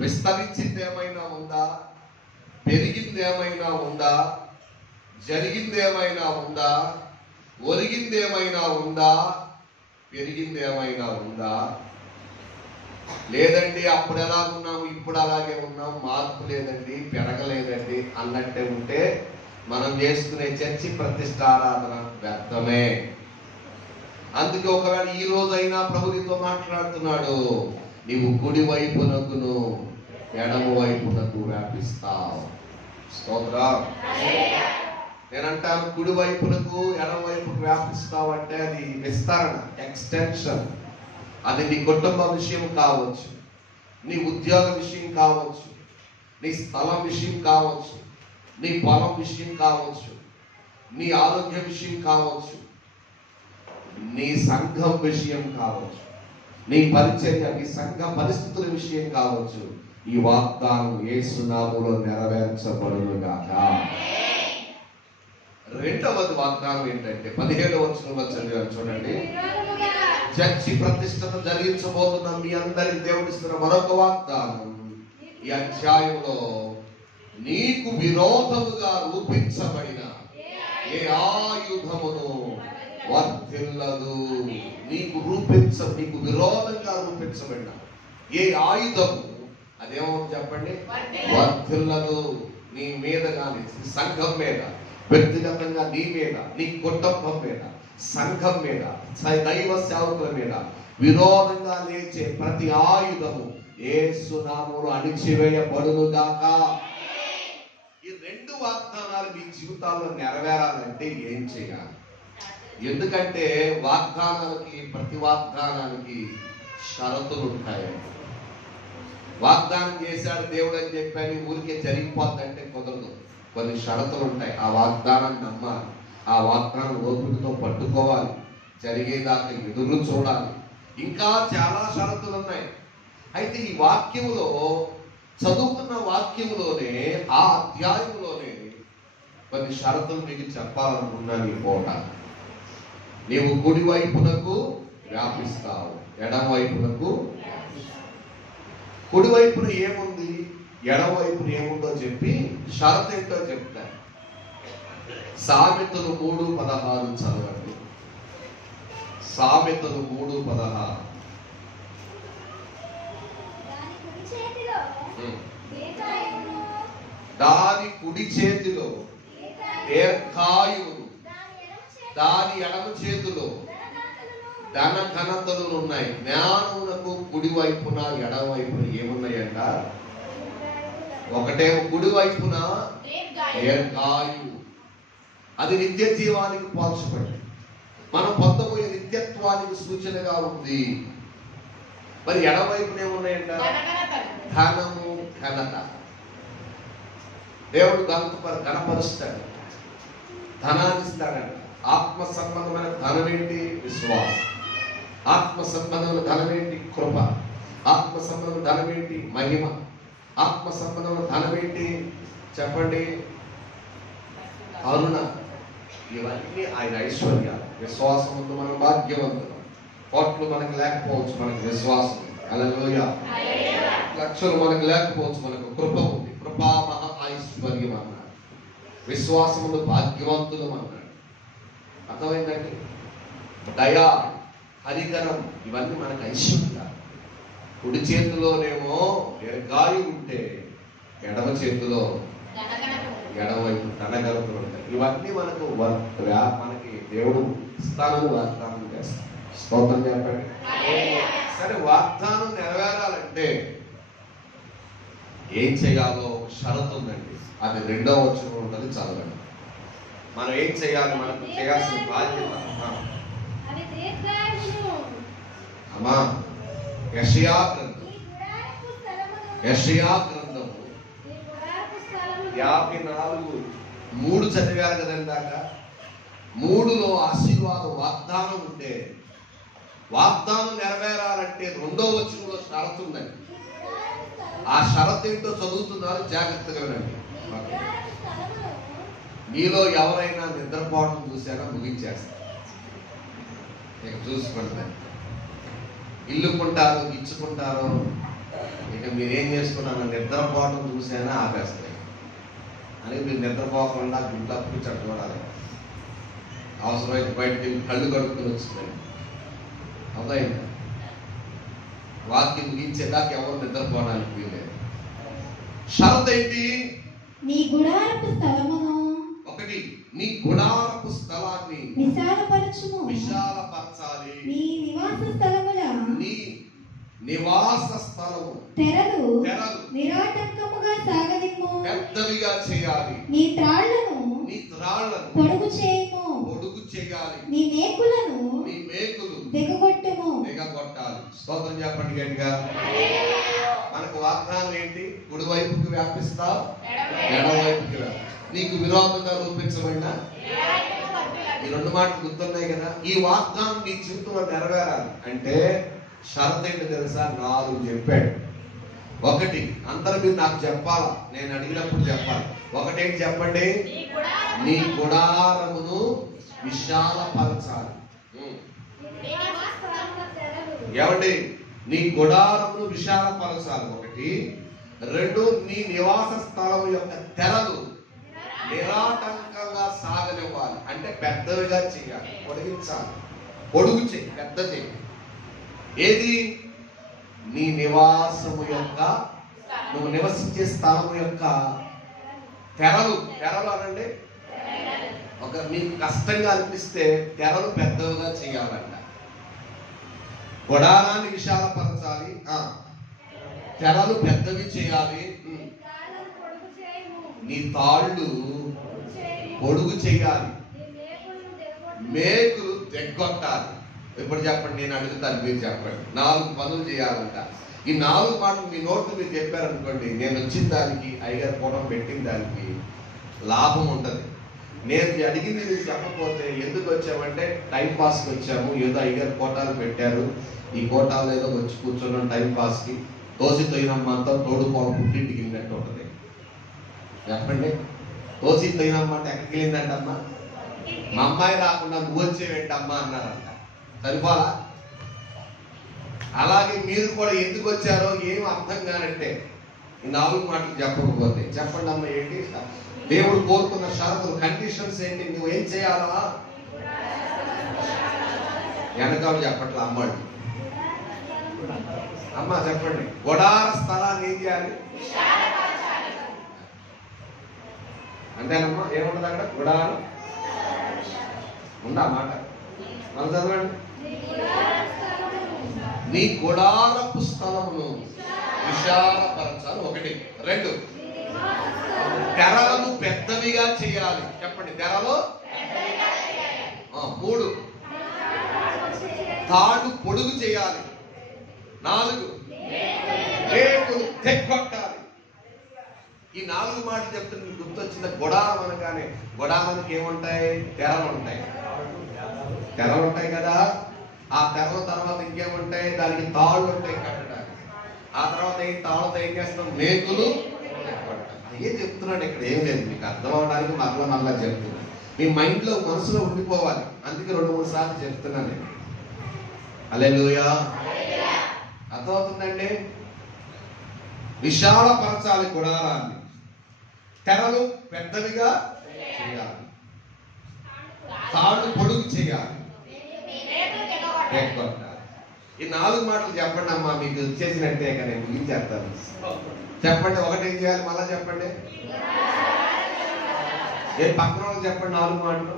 విస్తరించింది ఏమైనా ఉందా? పెరిగింది ఏమైనా ఉందా? జరిగింది ఏమైనా ఉందా? ఒరిగింది ఏమైనా ఉందా? పెరిగింది ఏమైనా ఉందా? లేదండి, అప్పుడు ఎలా ఉన్నాం ఇప్పుడు అలాగే ఉన్నాం, మార్పు లేదండి, పెరగలేదండి అన్నట్టే ఉంటే మనం చేసుకునే చర్చి ప్రతిష్ట ఆరాధన వ్యర్థమే. అందుకే ఒకవేళ ఈ రోజైనా ప్రభు నీతో మాట్లాడుతున్నాడు, నీవు కుడి వైపునకును ఎడమ వైపునకు వ్యాపిస్తావు. స్తోత్రం. నేనంటాను, కుడి వైపునకు ఎడమ వైపుకు వ్యాపిస్తావు అంటే అది విస్తరణ, ఎక్స్టెన్షన్. అది నీ కుటుంబ విషయం కావచ్చు, నీ ఉద్యోగ విషయం కావచ్చు, నీ స్థలం విషయం కావచ్చు, నీ పొలం విషయం కావచ్చు, నీ ఆరోగ్య విషయం కావచ్చు, నీ సంఘం విషయం కావచ్చు, నీ పరిచర్య, నీ సంఘ పరిస్థితుల విషయం కావచ్చు. ఈ వాగ్దానం యేసు నామములో నెరవేర్చబడునుగాక. రెండవది వాగ్దానం ఏంటంటే 17వ వచనంలో చదివాను చూడండి. చర్చి ప్రతిష్టను జరిగించబోతున్న మీ అందరికి దేవుడిస్తున్న మరొక వాగ్దానం ఈ అధ్యాయంలో, నీకు విరోధముగా రూపించబడిన ఏ ఆయుధమును వర్ధిల్లదు. నీకు విరోధంగా రూపించబడిన ఏ ఆయుధము అదేమో చెప్పండి, వర్ధిల్లదు. నీ మీద కానీ, సంఘం మీద, వ్యక్తిగతంగా నీ మీద, నీ కుటుంబం మీద, సంఘం మీద, దైవ సేవకుల మీద విరోధంగా లేచే ప్రతి ఆయుధము యేసు నామములో అణిచివేయబడునుగాక. ఈ రెండు వాగ్దానాలు మీ జీవితాల్లో నెరవేరాలంటే ఏం చేయాలి? ఎందుకంటే వాగ్దానాలకి, ప్రతి వాగ్దానానికి షరతులు ఉంటాయి. వాగ్దానం చేశాడు దేవుడు అని చెప్పని ఊరికే జరిగిపోద్దంటే కుదరదు. కొన్ని షరతులు ఉంటాయి. ఆ వాగ్దానాన్ని నమ్మాలి, ఆ వాగ్దానం ఓపికతో పట్టుకోవాలి, జరిగేదాకా ఎదురు చూడాలి. ఇంకా చాలా షరతులు ఉన్నాయి. అయితే ఈ వాక్యములో, చదువుకున్న వాక్యములోనే, ఆ అధ్యాయంలోనే కొన్ని షరతులు మీకు చెప్పాలనుకున్నాను. ఈ పూట నీవు కుడి వైపునకు వ్యాపిస్తావు, ఎడమ వైపునకు. కుడి వైపున ఏముంది, ఎడమ వైపున ఏముందో చెప్పి షరతు ఏంటో చెప్తాను. సామెతలు 3:16 చదవండి. సామెతలు 3:16. దాని కుడి చేతిలో దీర్ఘాయువును, దాని ఎడమ చేతిలో ధన ఘనతలు ఉన్నాయి. జ్ఞానమునకు కుడి వైపున ఎడమ వైపున ఏమున్నాయంట? ఒకటే కుడి వైపున దీర్ఘాయువు, అది నిత్య జీవానికి పోల్చబడింది. మనం పొందబోయే నిత్యత్వానికి సూచనగా ఉంది. మరి ఎడమవైపున ఏమున్నాయంట? ధనము, ఘనత. దేవుడు ఘనపరుస్తాడు, ధనాన్ని ఇస్తాడంట. ఆత్మ సంబంధమైన ధనం ఏంటి? విశ్వాసం. ఆత్మ సంబంధమైన ధనం ఏంటి? కృప. ఆత్మ సంబంధమైన ధనం ఏంటి? మహిమ. ఆత్మ సంబంధమైన ధనం ఏంటి చెప్పండి? కరుణ. ఇవన్నీ ఆయన ఐశ్వర్యాలు. విశ్వాసం ఉంది, మనం భాగ్యవంతులు. కోట్లు మనకు లేకపోవచ్చు, మనకు విశ్వాసం. హల్లెలూయా. లక్షలు మనకు లేకపోవచ్చు, మనకు కృప ఉంది. కృపా మహా ఐశ్వర్యం అన్నాడు. విశ్వాసములు భాగ్యవంతులు అన్నాడు. అర్థమైందండి? దయా, హరికరం, ఇవన్నీ మనకు ఐశ్వర్యాలు. కుడి చేతిలోనేమో దీర్ఘాయు ఉంటే, ఎడమ చేతిలో ఎడమవైపు ధనగలతలు ఉంటాయి. ఇవన్నీ మనకి దేవుడు ఇస్తానని వాగ్దానం చేస్తాడు. స్తోత్రం చెప్పండి. సరే, వాగ్దానం నెరవేరాలంటే ఏం చేయాలో షరతు ఉందండి. అది 2వ వచనంలో ఉంటుంది, చదవండి. మనం ఏం చేయాలి? మనకు చేయాల్సిన బాధ్యత. అమ్మా, యెషయా గ్రంథము 54:3 చదివారు కదండి దాకా. 3లో ఆశీర్వాద వాగ్దానం ఉంటే, వాగ్దానం నెరవేరాలంటే 2వ వచనంలో షరతు ఉందండి. ఆ షరతు ఏంటో చదువుతున్నారు, జాగ్రత్తగా వినండి. మీలో ఎవరైనా నిద్రపోవడం చూసారా? ముగించేస్తారు. ఇక చూసుకుంటారు. ఇల్లు కొంటారో, ఇచ్చుకుంటారో, ఇక మీరేం చేసుకున్నాను, నిద్రపోవడం చూసానా ఆపేస్తాయి అని మీరు నిద్రపోకుండా గుడ్లప్పుడు చట్టబడాలి. అవసరమైతే బయటికి కళ్ళు కడుక్కుని వచ్చిందని అవుతాయింది. వాక్యం ముగించేదాకా ఎవరు నిద్రపోవడానికి వీలేదు. షరత్ ఏంటి? నీ గుడారపు స్థలమును, ఒకటి నీ గుడారపు స్థలాన్ని విశాలపరచాలి. నీ నివాస స్థలముల, నీ నివాస స్థలము తెరలు నిరాటంకముగా సాగనిమ్ము, పెద్దవిగా చేయాలి. నీ త్రాళ్లను పొడుగు చేయాలి. నీ మేకులు దిగగొట్టాలి. స్తోత్రం చెప్పండి గట్టిగా. మనకు వాగ్దానం ఏంటి? కుడి వైపుకి వ్యాపిస్తావు, ఎడమవైపుకి నీకు విరోధంగా రూపించబడిన ఈ రెండు మాటలు గుర్తున్నాయి కదా. ఈ వాగ్దానం నీ జీవితంలో నెరవేరాలి అంటే షరత్ ఏంటి తెలుసా? 4 చెప్పాడు. ఒకటి, అందరూ మీరు నాకు చెప్పాలా, నేను అడిగినప్పుడు చెప్పాలి. ఒకటేంటి చెప్పండి? నీ గుడారమును విశాలపరచాలి. ఏమండి? నీ గుడారమును విశాలపరచాలి ఒకటి. 2, నీ నివాస స్థలం యొక్క తెరలు నిరాటంకంగా సాగనివ్వాలి. అంటే పెద్దవిగా చేయాలి, పొడిగించాలి. పొడుగు చేయి, పెద్ద చేయి. ఏది? నీ నివాసము యొక్క, నువ్వు నివసించే స్థలము యొక్క తెరలు అనండి. ఒక మీకు కష్టంగా అనిపిస్తే తెరలు పెద్దవిగా చేయాలంట. గుడారాన్ని విశాలపరచాలి, తెరలు పెద్దవి చేయాలి. నీ తాళ్ళు పొడుగు చేయాలి, మేకులు తెగ్గొట్టాలి. ఇప్పుడు చెప్పండి, నేను అడుగుతాను, మీరు చెప్పండి. 4 పనులు చేయాలంట. ఈ 4 మాటలు మీ నోట్లు మీరు చెప్పారనుకోండి, నేను వచ్చిన దానికి, అయ్యగారు ఫోటో పెట్టిన దానికి లాభం ఉంటుంది. నేను అడిగింది మీరు చెప్పకపోతే, ఎందుకు వచ్చామంటే టైం పాస్కి వచ్చాము, ఏదో అయ్యగారు కోటాలు పెట్టారు, ఈ కోటాలు ఏదో వచ్చి కూర్చున్నాం టైం పాస్కి, తోసి తొయ్యనమ్మంతా తోడు పోవ పుట్టింటికి వెళ్ళినట్టు ఉంటుంది. చెప్పండి, తోసి తొయ్యనమ్మ అంటే ఎక్కడికి వెళ్ళిందంటమ్మా? మా అమ్మాయి రాకుండా నువ్వు వచ్చేవేంటమ్మా అన్నారంట. సరిపోలా? అలాగే మీరు కూడా ఎందుకు వచ్చారో ఏం అర్థం కానంటే ఈ 4 మాటలు చెప్పకపోతే. చెప్పండి అమ్మ, ఏంటి దేవుడు కోరుకున్న షరతులు, కండిషన్స్ ఏంటి? నువ్వు ఏం చేయాలా? వెనకాలు చెప్పట్లా అమ్మాడు. అమ్మ చెప్పండి, గుడార స్థలాన్ని ఏం చేయాలి? అంతేనమ్మా? ఏముండదు అక్కడ? గుడారం ఉందా మాట? మనం చదవండి. నీ గుడారపు స్థలమును విశాలపరచాలి. 1. 2, తెరలను పెద్దవిగా చేయాలి. చెప్పండి, తెరలు. 3, తాడు పొడుగు చేయాలి. 4, మేకులు తెగ్గొట్టాలి. ఈ 4 మాటలు చెప్తే మీకు గుర్తొచ్చిన గుడారం అనగానే, గుడారానికి ఏముంటాయి? తెరలు ఉంటాయి. తెరలు ఉంటాయి కదా. ఆ తెరల తర్వాత ఇంకేముంటాయి? దానికి తాళ్ళు ఉంటాయి కట్టడానికి. ఆ తర్వాత ఈ తాళ్ళతో ఏం చేస్తాం? మేకులు. అయ్యే చెప్తున్నాడు ఇక్కడ, ఏం లేదు, మీకు అర్థం అవడానికి మరలా చెప్తున్నాను. మీ మైండ్లో, మనసులో ఉండిపోవాలి. అందుకే 2-3 సార్లు చెప్తున్నాను నేను. హల్లెలూయా. అర్థమవుతుందండి? విశాలపరచాలి గుడారాన్ని, తెరలు పెద్దవిగా చేయాలి, తాళ్ళు పొడుగు చేయాలి, తెగ్గొట్టాలి. ఈ 4 మాటలు చెప్పండి అమ్మా, మీకు చేసినట్టే కదా. నేను ముగించేస్తాను. చెప్పండి. 1 ఏం చేయాలి? మళ్ళా చెప్పండి. ఏ పక్కన వాళ్ళు చెప్పండి 4 మాటలు.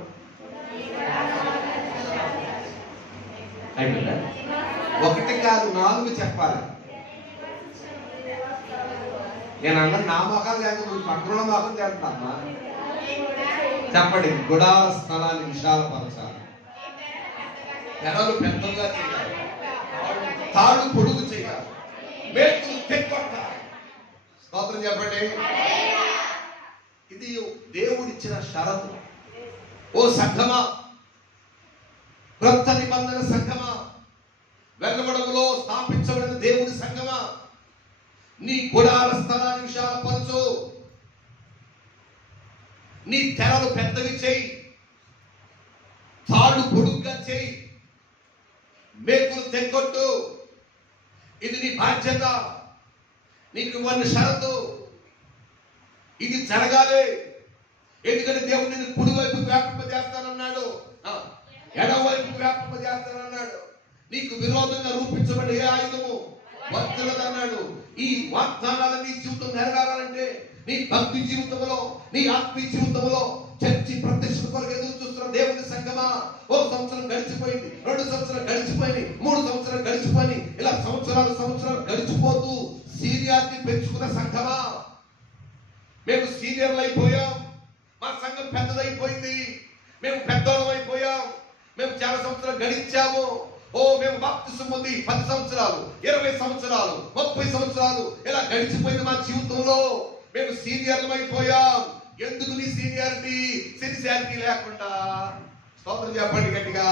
అయిపోయిందా? 1 కాదు, 4 చెప్పాలి. నేను అన్న నా మొఖాలు కాదు, పక్కన మొఖం చేస్తామా? చెప్పండి. గుడార స్థలాన్ని విశాలపరచాలి, తెరలు పెద్దగా చేయాలి, తాడు పొడుగు చేయాలి, మేకులు తెగ్గొట్టాలి. స్తోత్రం చెప్పండి. ఇది దేవుడిచ్చిన షరతు. ఓ సంఘమా, క్రొత్త నిబంధన సంఘమా, వెల్లబడములో స్థాపించబడిన దేవుడి సంఘమా, నీ గుడార స్థలాన్ని విశాలపరచు, నీ తెరలు పెద్దవి చేయి, తాళ్ళు పొడుగ్గా చేయి, మేకులు తెగ్గొట్టు. ఇది నీ బాధ్యత. నీకు ఇవ్వని షరతు. ఇది జరగాలి. ఎందుకంటే దేవుడు నిన్ను కుడివైపు వ్యాపింపజేస్తానన్నాడు, ఎడవైపు వ్యాపింపజేస్తానన్నాడు. నీకు విరోధంగా రూపించబడి ఏ ఆయుధము వర్తిల్లదన్నాడు. ఈ వాగ్దానాలు నీ జీవితం నెరవేరాలంటే నీ భక్తి జీవితంలో, నీ ఆత్మీయ జీవితంలో చర్చి ప్రతిష్ట కొరకు ఎదురు చూస్తున్న దేవుని సంగమా, ఓ సంవత్సరం గడిచిపోయింది, 2 సంవత్సరాలు గడిచిపోయింది, 3 సంవత్సరాలు గడిచిపోయి ఇలా సంవత్సరాలు గడిచిపోతూ సీనియారిటీ పెంచుకున్న సంఘమా, మేము సీనియర్లు అయిపోయాం, మా సంఘం పెద్దదైపోయింది, మేము పెద్దోళ్ళం అయిపోయాం, మేము చాలా సంవత్సరాలు గడించాము, ఓ మేము బాప్తిసం పొంది 10 సంవత్సరాలు, 20 సంవత్సరాలు, 30 సంవత్సరాలు ఇలా గడిచిపోయింది మా జీవితంలో, మేము సీనియర్లు అయిపోయాం. ఎందుకు నీ సీనియారిటీ? సిన్సియారిటీ లేకుండా. స్తోత్రం చెప్పండి గట్టిగా.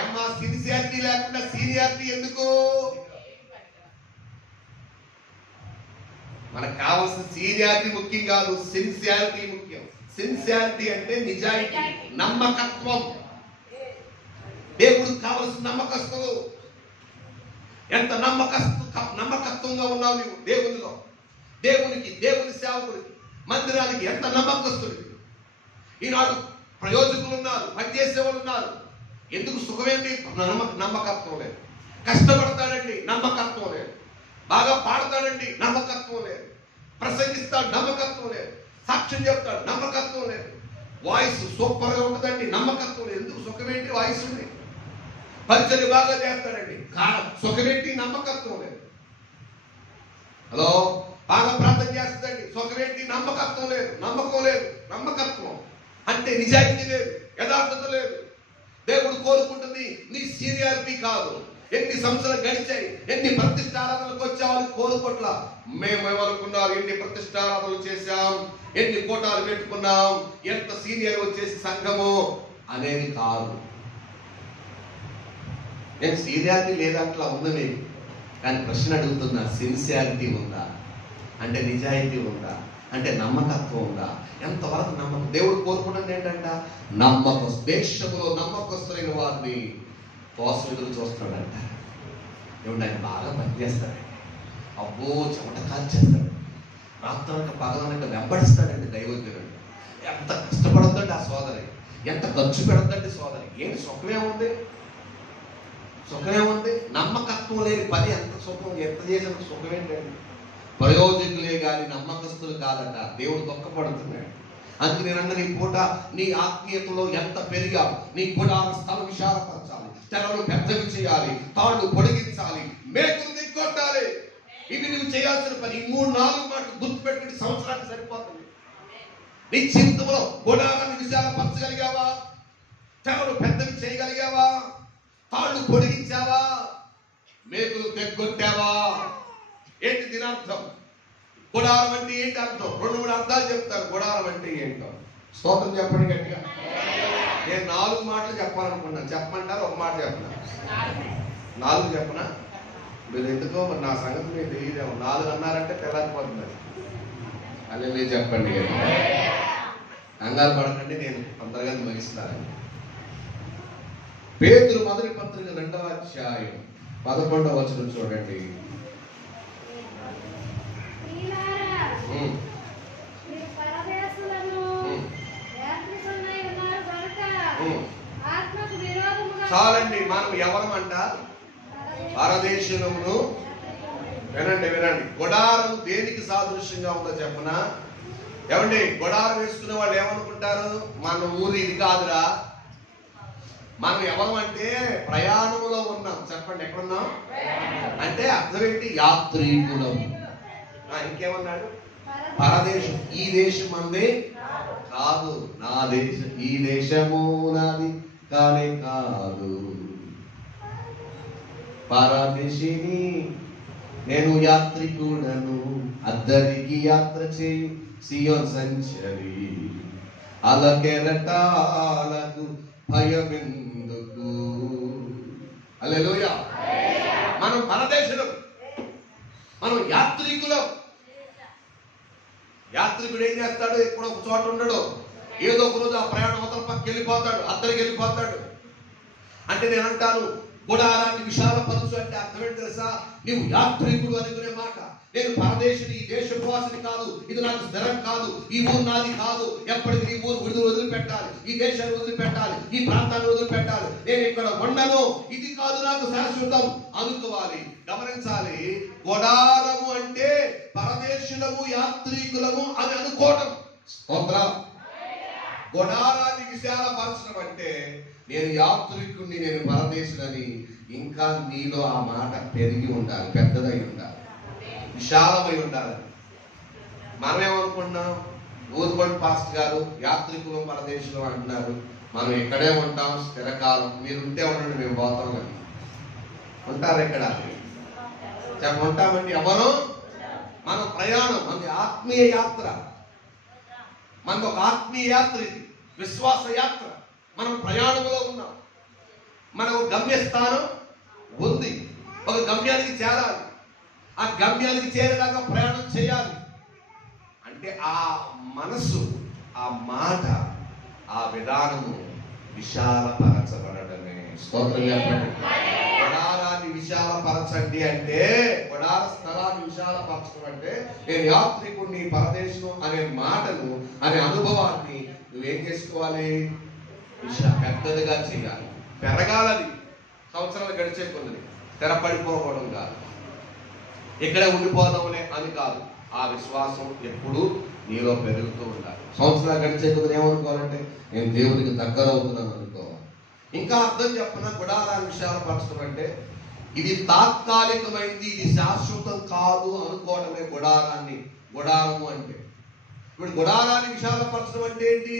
ఏమ్మా, సిన్సియారిటీ లేకుండా సీనియారిటీ ఎందుకు? మనకు కావాల్సిన సీనియారిటీ ముఖ్యం కాదు, సిన్సియారిటీ ముఖ్యం. సిన్సియారిటీ అంటే నిజాయితీ, నమ్మకత్వం. దేవుడికి కావలసిన నమ్మకస్తులు. ఎంత నమ్మకత్వంగా ఉన్నావు నీవు దేవునిలో, దేవునికి, దేవుని సేవకుడికి, మందిరానికి ఎంత నమ్మకస్తుడు. ఈనాడు ప్రయోజకులు ఉన్నారు, పనిచేసేవాళ్ళు ఉన్నారు. ఎందుకు? సుఖమేంటి? నమ్మకత్వం లేదు. కష్టపడతాడండి, నమ్మకత్వం లేదు. బాగా పాడతాడండి, నమ్మకత్వం లేదు. ప్రసంగిస్తాడు, నమ్మకత్వం లేదు. సాక్ష్యం చెప్తాడు, నమ్మకత్వం లేదు. వాయిస్ సూపర్ గా ఉంటుందండి, నమ్మకత్వం లేదు. ఎందుకు? సుఖమేంటి? వాయిస్ ఉంది. పరిచయం బాగా చేస్తాడండి, సుఖమేంటి? నమ్మకత్వం లేదు. హలో, బాగా ప్రార్థన చేస్తుందండి, సుఖమేంటి? నమ్మకత్వం లేదు. నమ్మకం లేదు. నమ్మకత్వం అంటే నిజాయితీ లేదు, యథార్థత లేదు. దేవుడు కోరుకుంటుంది నీ సీనియారిటీ కాదు, ఎన్ని సంవత్సరాలు గడిచాయి, ఎన్ని ప్రతిష్టారాధనలకు వచ్చామని కోరుకోట్ల. మేము ఎవరుకున్నారు, ఎన్ని ప్రతిష్టారాధనలు చేశాం, ఎన్ని కోటాలు పెట్టుకున్నాం, ఎంత సీనియర్ వచ్చేసి సంఘము అనేది కాదు. నేను సీనియారిటీ లేదంట్లా ఉంది మీకు, కానీ ప్రశ్న అడుగుతున్నా, సిన్సియారిటీ ఉందా? అంటే నిజాయితీ ఉందా? అంటే నమ్మకత్వం ఉందా? ఎంతవరకు నమ్మకం? దేవుడు కోరుకున్నది ఏంటంట? నమ్మకం. దేశంలో నమ్మకస్తులైన వారిని కోసం ఎదురు చూస్తున్నాడంట. ఏమంటే ఆయన బాగా పనిచేస్తాడండి, అబ్బో చెమట కాల్చేస్తాడు, రాత్రనక పగలనక వెంబడిస్తాడండి దైవజ్ఞుడు. ఎంత కష్టపడద్దండి ఆ సోదరి, ఎంత ఖర్చు పెడద్దండి సోదరి. ఏంటి సుఖమేముంది? సుఖమేముంది? నమ్మకత్వం లేని పని ఎంత సుఖం, ఎంత చేసిన సుఖం ఏంటండి? ప్రయోజకులే గాని నమ్మకస్తులు కాదట. దేవుడు దుఃఖపడుతున్నాడు. అందుకే నేనన్న నీ పూట నీ ఆత్మీయతలో ఎంత పెరిగావు, నీ గుడార స్థలం విశాలపరచాలి, తెరలు పెద్దవి చేయాలి, తాళ్ళు పొడిగించాలి, మేకులు దిక్కొట్టాలి. ఇవి నువ్వు చేయాల్సిన పని. 3-4 మాటలు గుర్తుపెట్టుకుని సంవత్సరానికి సరిపోతుంది. నీ జీవితంలో గుడారాన్ని విశాలపరచగలిగావా? తెరలు పెద్దవి చేయగలిగావా? తాళ్ళు పొడిగించావా? మేకులు తెగ్గొట్టావా? ఏంటి దీని అర్థం? గుడారం అంటే ఏంటి అర్థం? 2-3 అర్థాలు చెప్తారు గుడారం అంటే ఏంటో. స్తోత్రం చెప్పండి గట్టిగా. నేను 4 మాటలు చెప్పాలనుకున్నాను. చెప్పమంటారు? ఒక మాట చెప్పనా? 4 చెప్పనా? మీరు ఎందుకో మరి నా సంగతి మీకు తెలియదేమో. 4 అన్నారంటే తెల్లారిపోతుంది. అల్లె చెప్పండి. కంగారు పడకండి, నేను తొందరగా ముగిస్తానండి. పేతురు మొదటి పత్రిక 2వ అధ్యాయం 11వ వచనం చూడండి. చాలండి. మనం ఎవరమంట? పరదేశులమును. వినండి వినండి. గుడారం దేనికి సాదృశ్యంగా ఉందో చెప్పనా? ఏమండి, గుడారం వేసుకునే వాళ్ళు ఏమనుకుంటారు? మన ఊరు ఇది కాదురా. మనం ఎవరు అంటే ప్రయాణంలో ఉన్నాం. చెప్పండి, ఎక్కడున్నాం అంటే అర్థం ఏంటి? యాత్రికులం. ఇంకేమన్నాడు? పరదేశం. ఈ దేశం అందే కాదు, నా దేశం. ఈ దేశము నాది కానే కాదు. పరదేశిని నేను, యాత్రికుడను, అద్దరికి యాత్ర చేయు సియోన్ సంచరి. అలకెరటాలకు భయమెందుకు. హల్లెలూయా. మనం పరదేశులం, మనం యాత్రికులం. యాత్రికుడు ఏం చేస్తాడు? ఎక్కడో ఒక చోట ఉండడు, ఏదో ఒక రోజు ఆ ప్రయాణం అవతల పక్కకి వెళ్ళిపోతాడు, అద్దరికి వెళ్ళిపోతాడు. అంటే నేను అంటాను, గుడారాన్ని విశాలపరచు అంటే అర్థం ఏంటి తెలుసా? నీవు యాత్రికుడు అనుకునే మాట. నేను పరదేశిని, ఈ దేశవాసిని కాదు, ఇది నాకు స్థిరం కాదు, ఈ ఊరు నాది కాదు, ఎప్పటికీ ఈ ఊరు వదిలిపెట్టాలి, ఈ దేశాన్ని వదిలిపెట్టాలి, ఈ ప్రాంతాన్ని వదిలిపెట్టాలి, నేను ఇక్కడ ఉండను, ఇది కాదు నాకు శాశ్వతం అనుకోవాలి. గమనించాలి, గుడారము అంటే పరదేశులము, యాత్రికులము అని అనుకోవటం. స్తోత్రం. గుడారాన్ని విశాలపరచడం అంటే నేను యాత్రికుడిని, నేను పరదేశులని ఇంకా నీలో ఆ మాట పెరిగి ఉండాలి, పెద్దదై ఉండాలి, విశాలమై ఉండాలి. మనమేమనుకుంటున్నాం, ఊరుకోండి పాస్టర్ గారు యాత్రికులు పరదేశులు అంటున్నారు, మనం ఇక్కడే ఉంటాం స్థిరకాలం, మీరు ఉంటే ఉండండి మేము పోతాం కానీ. ఉంటారు ఇక్కడ ఉంటామండి ఎవరు? మన ప్రయాణం, మనది ఆత్మీయ యాత్ర, మనకు ఒక ఆత్మీయ యాత్ర, ఇది విశ్వాస యాత్ర. మనం ప్రయాణంలో ఉన్నాం, మనకు గమ్యస్థానం ఉంది, ఒక గమ్యానికి చేరాలి, ఆ గమ్యానికి చేరేదాకా ప్రయాణం చేయాలి. అంటే ఆ మనసు, ఆ మాట, ఆ విధానము విశాలపరచబడటమే. స్తోత్రం చెప్పండి. గుడారాన్ని విశాలపరచండి అంటే, గుడార స్థలాన్ని విశాలపరచడం అంటే నేను యాత్రికుడిని, పరదేశం అనే మాటను, అనే అనుభవాన్ని నువ్వేం చేసుకోవాలి? పెద్దదిగా చేయాలి, పెరగాలని. సంవత్సరాలు గడిచే కొన్నది తెరపడిపోవడం కాదు, ఇక్కడే ఉండిపోదాంలే అని కాదు. ఆ విశ్వాసం ఎప్పుడు నీలో పెరుగుతూ ఉండాలి. సంవత్సరాలు గడిచే కొద్ది ఏమనుకోవాలంటే నేను దేవునికి దగ్గర అవుతున్నాను అనుకోవాలి. ఇంకా అర్థం చెప్పిన గుడారాన్ని విశాలపరచడం అంటే ఇది తాత్కాలికమైంది, ఇది శాశ్వతం కాదు అనుకోవడమే గుడారము అంటే. ఇప్పుడు గుడారాన్ని విశాలపరచడం అంటే ఏంటి?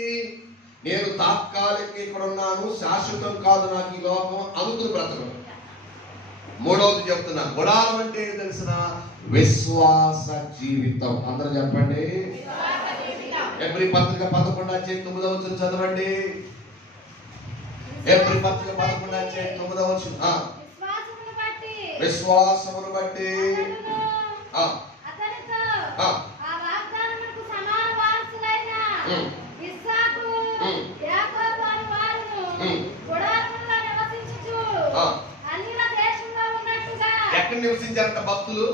నేను తాత్కాలికంగా ఇక్కడ ఉన్నాను, శాశ్వతం కాదు నాకు ఈ లోకం అనుకుని బ్రతకడం. మూడవది చెప్తున్నా, గుడారం అంటే ఏంటి తెలిసిన? విశ్వాస జీవితం. అందరూ చెప్పండి. ఎబ్రీ పత్రిక 11:9 చదవండి. ఎబ్రీ పత్రిక 11:9. విశ్వాసమును బట్టి ఎక్కడ నివసించారంట భక్తులు?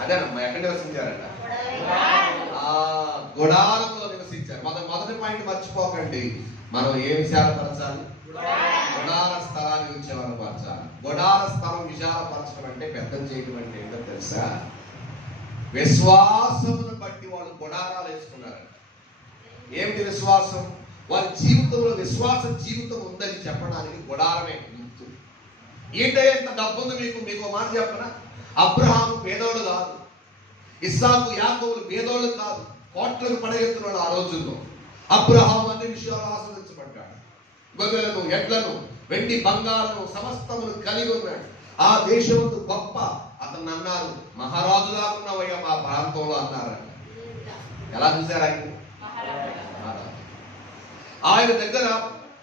అదేనమ్మా, ఎక్కడ నివసించారంట? గుడారంలో నివసించారు. మొదటి పాయింట్ మర్చిపోకండి, మనం ఏం విశాలపరచాలి? గుడార స్థలాన్ని విశాలపరచాలి. గుడార స్థలం విశాలపరచడం అంటే పెద్దలు చేయడం అంటే ఏంటో తెలుసా? విశ్వాసమును బట్టి వాళ్ళు గుడారాలు వేసుకున్నారంట. ఏమిటి విశ్వాసం? వారి జీవితంలో విశ్వాస జీవితం ఉందని చెప్పడానికి గుడారమే గుర్తు. ఏంటంటే ఎంత డబ్బుంది మీకు మాట చెప్పనా? అబ్రహాము పేదోడు కాదు, ఇస్సాకు యాకోబులు పేదోళ్ళు కాదు, కోట్లకు పడగెత్తున్నాడు ఆ రోజుల్లో. అబ్రహాము అన్ని విషయాలు ఆస్వాదించబడ్డాడు. గొర్రెలను, ఎడ్లను, వెండి బంగారము సమస్తమును కలిగి ఉన్నాడు. ఆ దేశంలో గొప్ప, అతను అన్నారు మహారాజులా ఉన్నవయ్యా మా ప్రాంతంలో అన్నారంట. ఎలా చూశారు ఆయన? ఆయన దగ్గర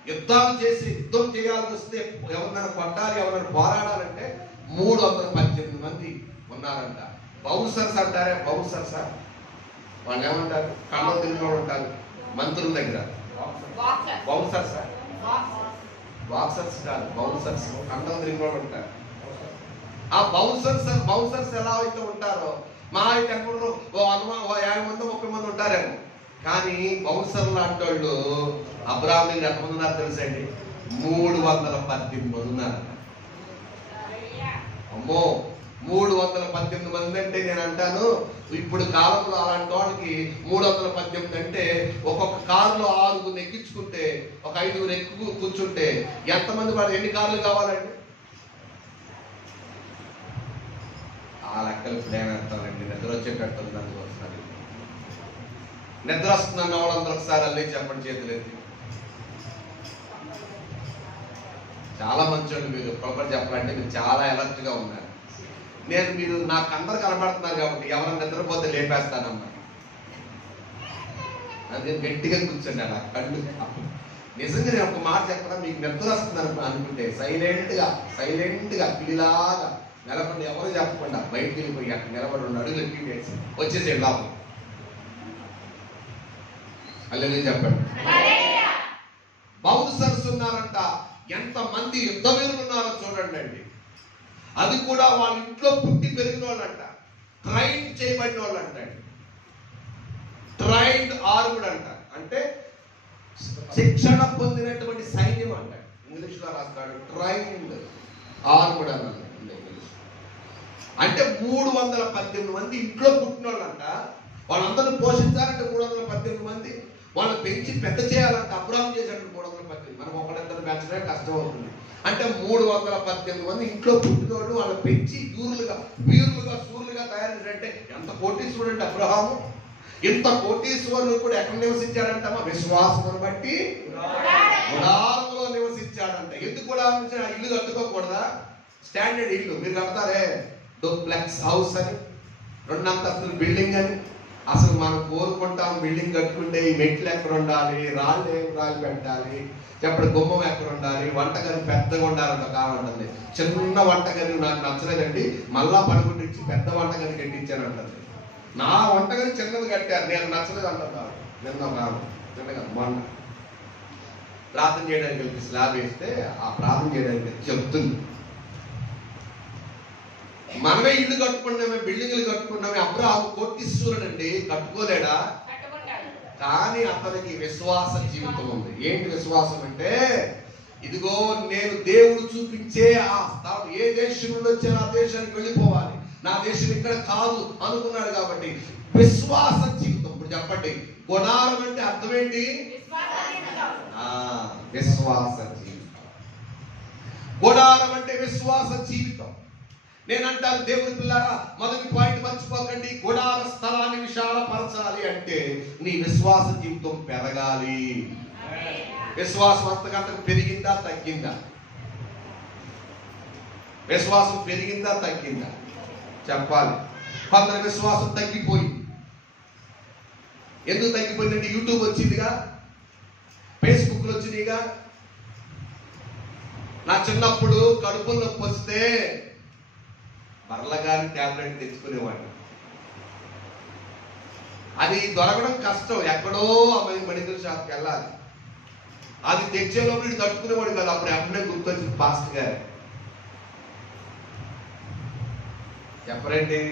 యుద్ధాలు చేసి, యుద్ధం చేయాల్సి వస్తే ఎవరినైనా కొట్టాలి, ఎవరైనా పోరాడాలంటే 318 మంది ఉన్నారంట. బౌన్సర్స్ అంటారే, బౌన్సర్స్ వాళ్ళు ఏమంటారు? కళ్ళ తిరిగి ఉంటారు మంత్రుల దగ్గర. బౌన్సర్స్ బాక్సర్స్ కాదు, బౌన్సర్స్ కళ్ళ తిరిగి ఉంటారు. ఆ బౌన్సర్స్ ఎలా అయితే ఉంటారో, మా అయితే ఎప్పుడు 50 మంది 30 మంది ఉంటారేమో. కానీ బౌన్సర్ లాంటి వాళ్ళు అబ్రాహ్మణులు ఎంతమంది ఉన్నారు తెలుసండి? 318 మంది ఉన్నారు. అమ్మో, 318 మంది అంటే నేను అంటాను, ఇప్పుడు కాలంలో అలాంటి వాళ్ళకి 318 అంటే ఒక్కొక్క కారులో 6 ఎక్కించుకుంటే, ఒక 5 ఎక్కువ కూర్చుంటే ఎంతమంది వాడు ఎన్ని కార్లు కావాలండి? ఆ లెక్కలు ఇప్పుడు ఏమేస్తానండి, నిద్ర వచ్చేటట్టు ఉందని వస్తుంది. నిద్ర వస్తుందన్న వాళ్ళందరూ ఒకసారి అల్లే చెప్పండి, చేతులెత్తి. చాలా మంచోళ్ళు మీరు, ఒకటి చెప్పాలంటే మీరు చాలా అలర్ట్ గా ఉన్నారు. మీరు నాకు అందరు కనబడుతున్నారు కాబట్టి ఎవరైనా నిద్రపోతే లేపేస్తానమ్మా. అది గట్టిగా కూర్చోండి అలా కళ్ళు. నిజంగా నేను ఒక మాట చెప్పడా, మీకు నిద్ర వస్తుంది అనుకుంటే సైలెంట్ గా పిల్లిలాగా నిలబడి, ఎవరు చెప్పకుండా బయటికి వెళ్ళిపోయి అక్కడ నిలబడి 2 అడుగులు ఎక్కి వేసి వచ్చేసేయండి లోపల. అల్లెలు చెప్పండి. బౌన్సర్స్ ఉన్నారంట, ఎంతమంది యుద్ధవీరులు ఉన్నారో చూడండి అండి. అది కూడా వాళ్ళ ఇంట్లో పుట్టి పెరిగిన వాళ్ళంట, ట్రైన్ చేయబడిన వాళ్ళంట, ట్రైన్డ్ ఆర్మ్డ్ అంట, అంటే శిక్షణ పొందినటువంటి సైన్యం అంట. ఇంగ్లీష్ లో రాస్తాడు ట్రైన్డ్ ఆర్మ్డ్ అన్నాడు ఇంగ్లీష్. అంటే 318 మంది ఇంట్లో పుట్టిన వాళ్ళంట. వాళ్ళందరూ పోషించాలంటే 318 మంది. వాళ్ళు పెంచి పెద్ద చేయాలంటే అబ్రాహం చేశాడు 318. మనం ఒకళ్ళిద్దరు పెంచడమే కష్టం అవుతుంది. అంటే 318 మంది ఇంట్లో పుట్టిన వాళ్ళు వాళ్ళు పెంచి వీరులుగా సూర్యులుగా తయారు చేయాలంటే ఎంత కోటీశ్వరుడు అంటే అబ్రహాము. ఇంత కోటీశ్వరుడు కూడా ఎక్కడ నివసించాడంటమ్మా? విశ్వాసమును బట్టి గుడారములో నివసించాడంట. ఎందుకు కూడా ఇల్లు కట్టుకోకూడదా? స్టాండర్డ్ ఇల్లు మీరు కడతారే, డూప్లెక్స్ హౌస్ అని, 2 అంతస్తుల బిల్డింగ్ అని. అసలు మనం కోరుకుంటాం బిల్డింగ్ కట్టుకుంటే ఈ మెట్లు ఎక్కడ ఉండాలి, రాళ్ళు పెట్టాలి, చెప్పండి, గుమ్మం ఎక్కడ ఉండాలి, వంటగది పెద్దగా ఉండాలంట. కావంటుంది చిన్న వంటగది నాకు నచ్చలేదండి, మళ్ళా పడుకుంటే పెద్ద వంటగది కట్టించానంటుంది. నా వంటగది చిన్నది కట్టారు, నేను నచ్చలేదు అంటారు. నిన్న చిన్నగా మొన్న ప్రార్థన చేయడానికి వెళ్తే స్లాబ్ వేస్తే ఆ ప్రార్థన చేయడానికి చెప్తుంది, మనమే ఇల్లు కట్టుకున్నామే, బిల్డింగ్లు కట్టుకున్నామే. అబ్రాహాము కోటీశ్వరుడు అండి, కట్టుకోలేడా? కానీ అతనికి విశ్వాస జీవితం ఉంది. ఏంటి విశ్వాసం అంటే, ఇదిగో నేను దేవుడు చూపించే ఆ స్థలం, ఏ దేశం నుండి వచ్చే ఆ దేశానికి వెళ్ళిపోవాలి, నా దేశం ఇక్కడ కాదు అనుకున్నాడు. కాబట్టి విశ్వాస జీవితం. ఇప్పుడు చెప్పండి, గుడారం అంటే అర్థం ఏంటి? విశ్వాస జీవితం. గుడారం అంటే విశ్వాస జీవితం. నేనంటాను దేవుని పిల్లారా, మొదటి పాయింట్ మర్చిపోకండి. గుడార స్థలాన్ని విశాలపరచాలి అంటే నీ విశ్వాస జీవితం పెరగాలి. విశ్వాసం అంతకంతకు పెరిగిందా తగ్గిందా? విశ్వాసం పెరిగిందా తగ్గిందా చెప్పాలి. కొందరి విశ్వాసం తగ్గిపోయింది. ఎందుకు తగ్గిపోయిందంటే యూట్యూబ్ వచ్చిందిగా, ఫేస్బుక్లు వచ్చినాయిగా. నా చిన్నప్పుడు కడుపులో నొప్పి వస్తే బర్లగారి ట్యాబ్లెట్ తెచ్చుకునేవాడు. అది దొరకడం కష్టం, ఎక్కడో అమ్మాయి మెడికల్ షాప్కి వెళ్ళాలి. అది తెచ్చే లోపల తట్టుకునేవాడు కదా. అప్పుడు అప్పుడే గుర్తొచ్చింది పాస్ట్ గారు. చెప్పరండి,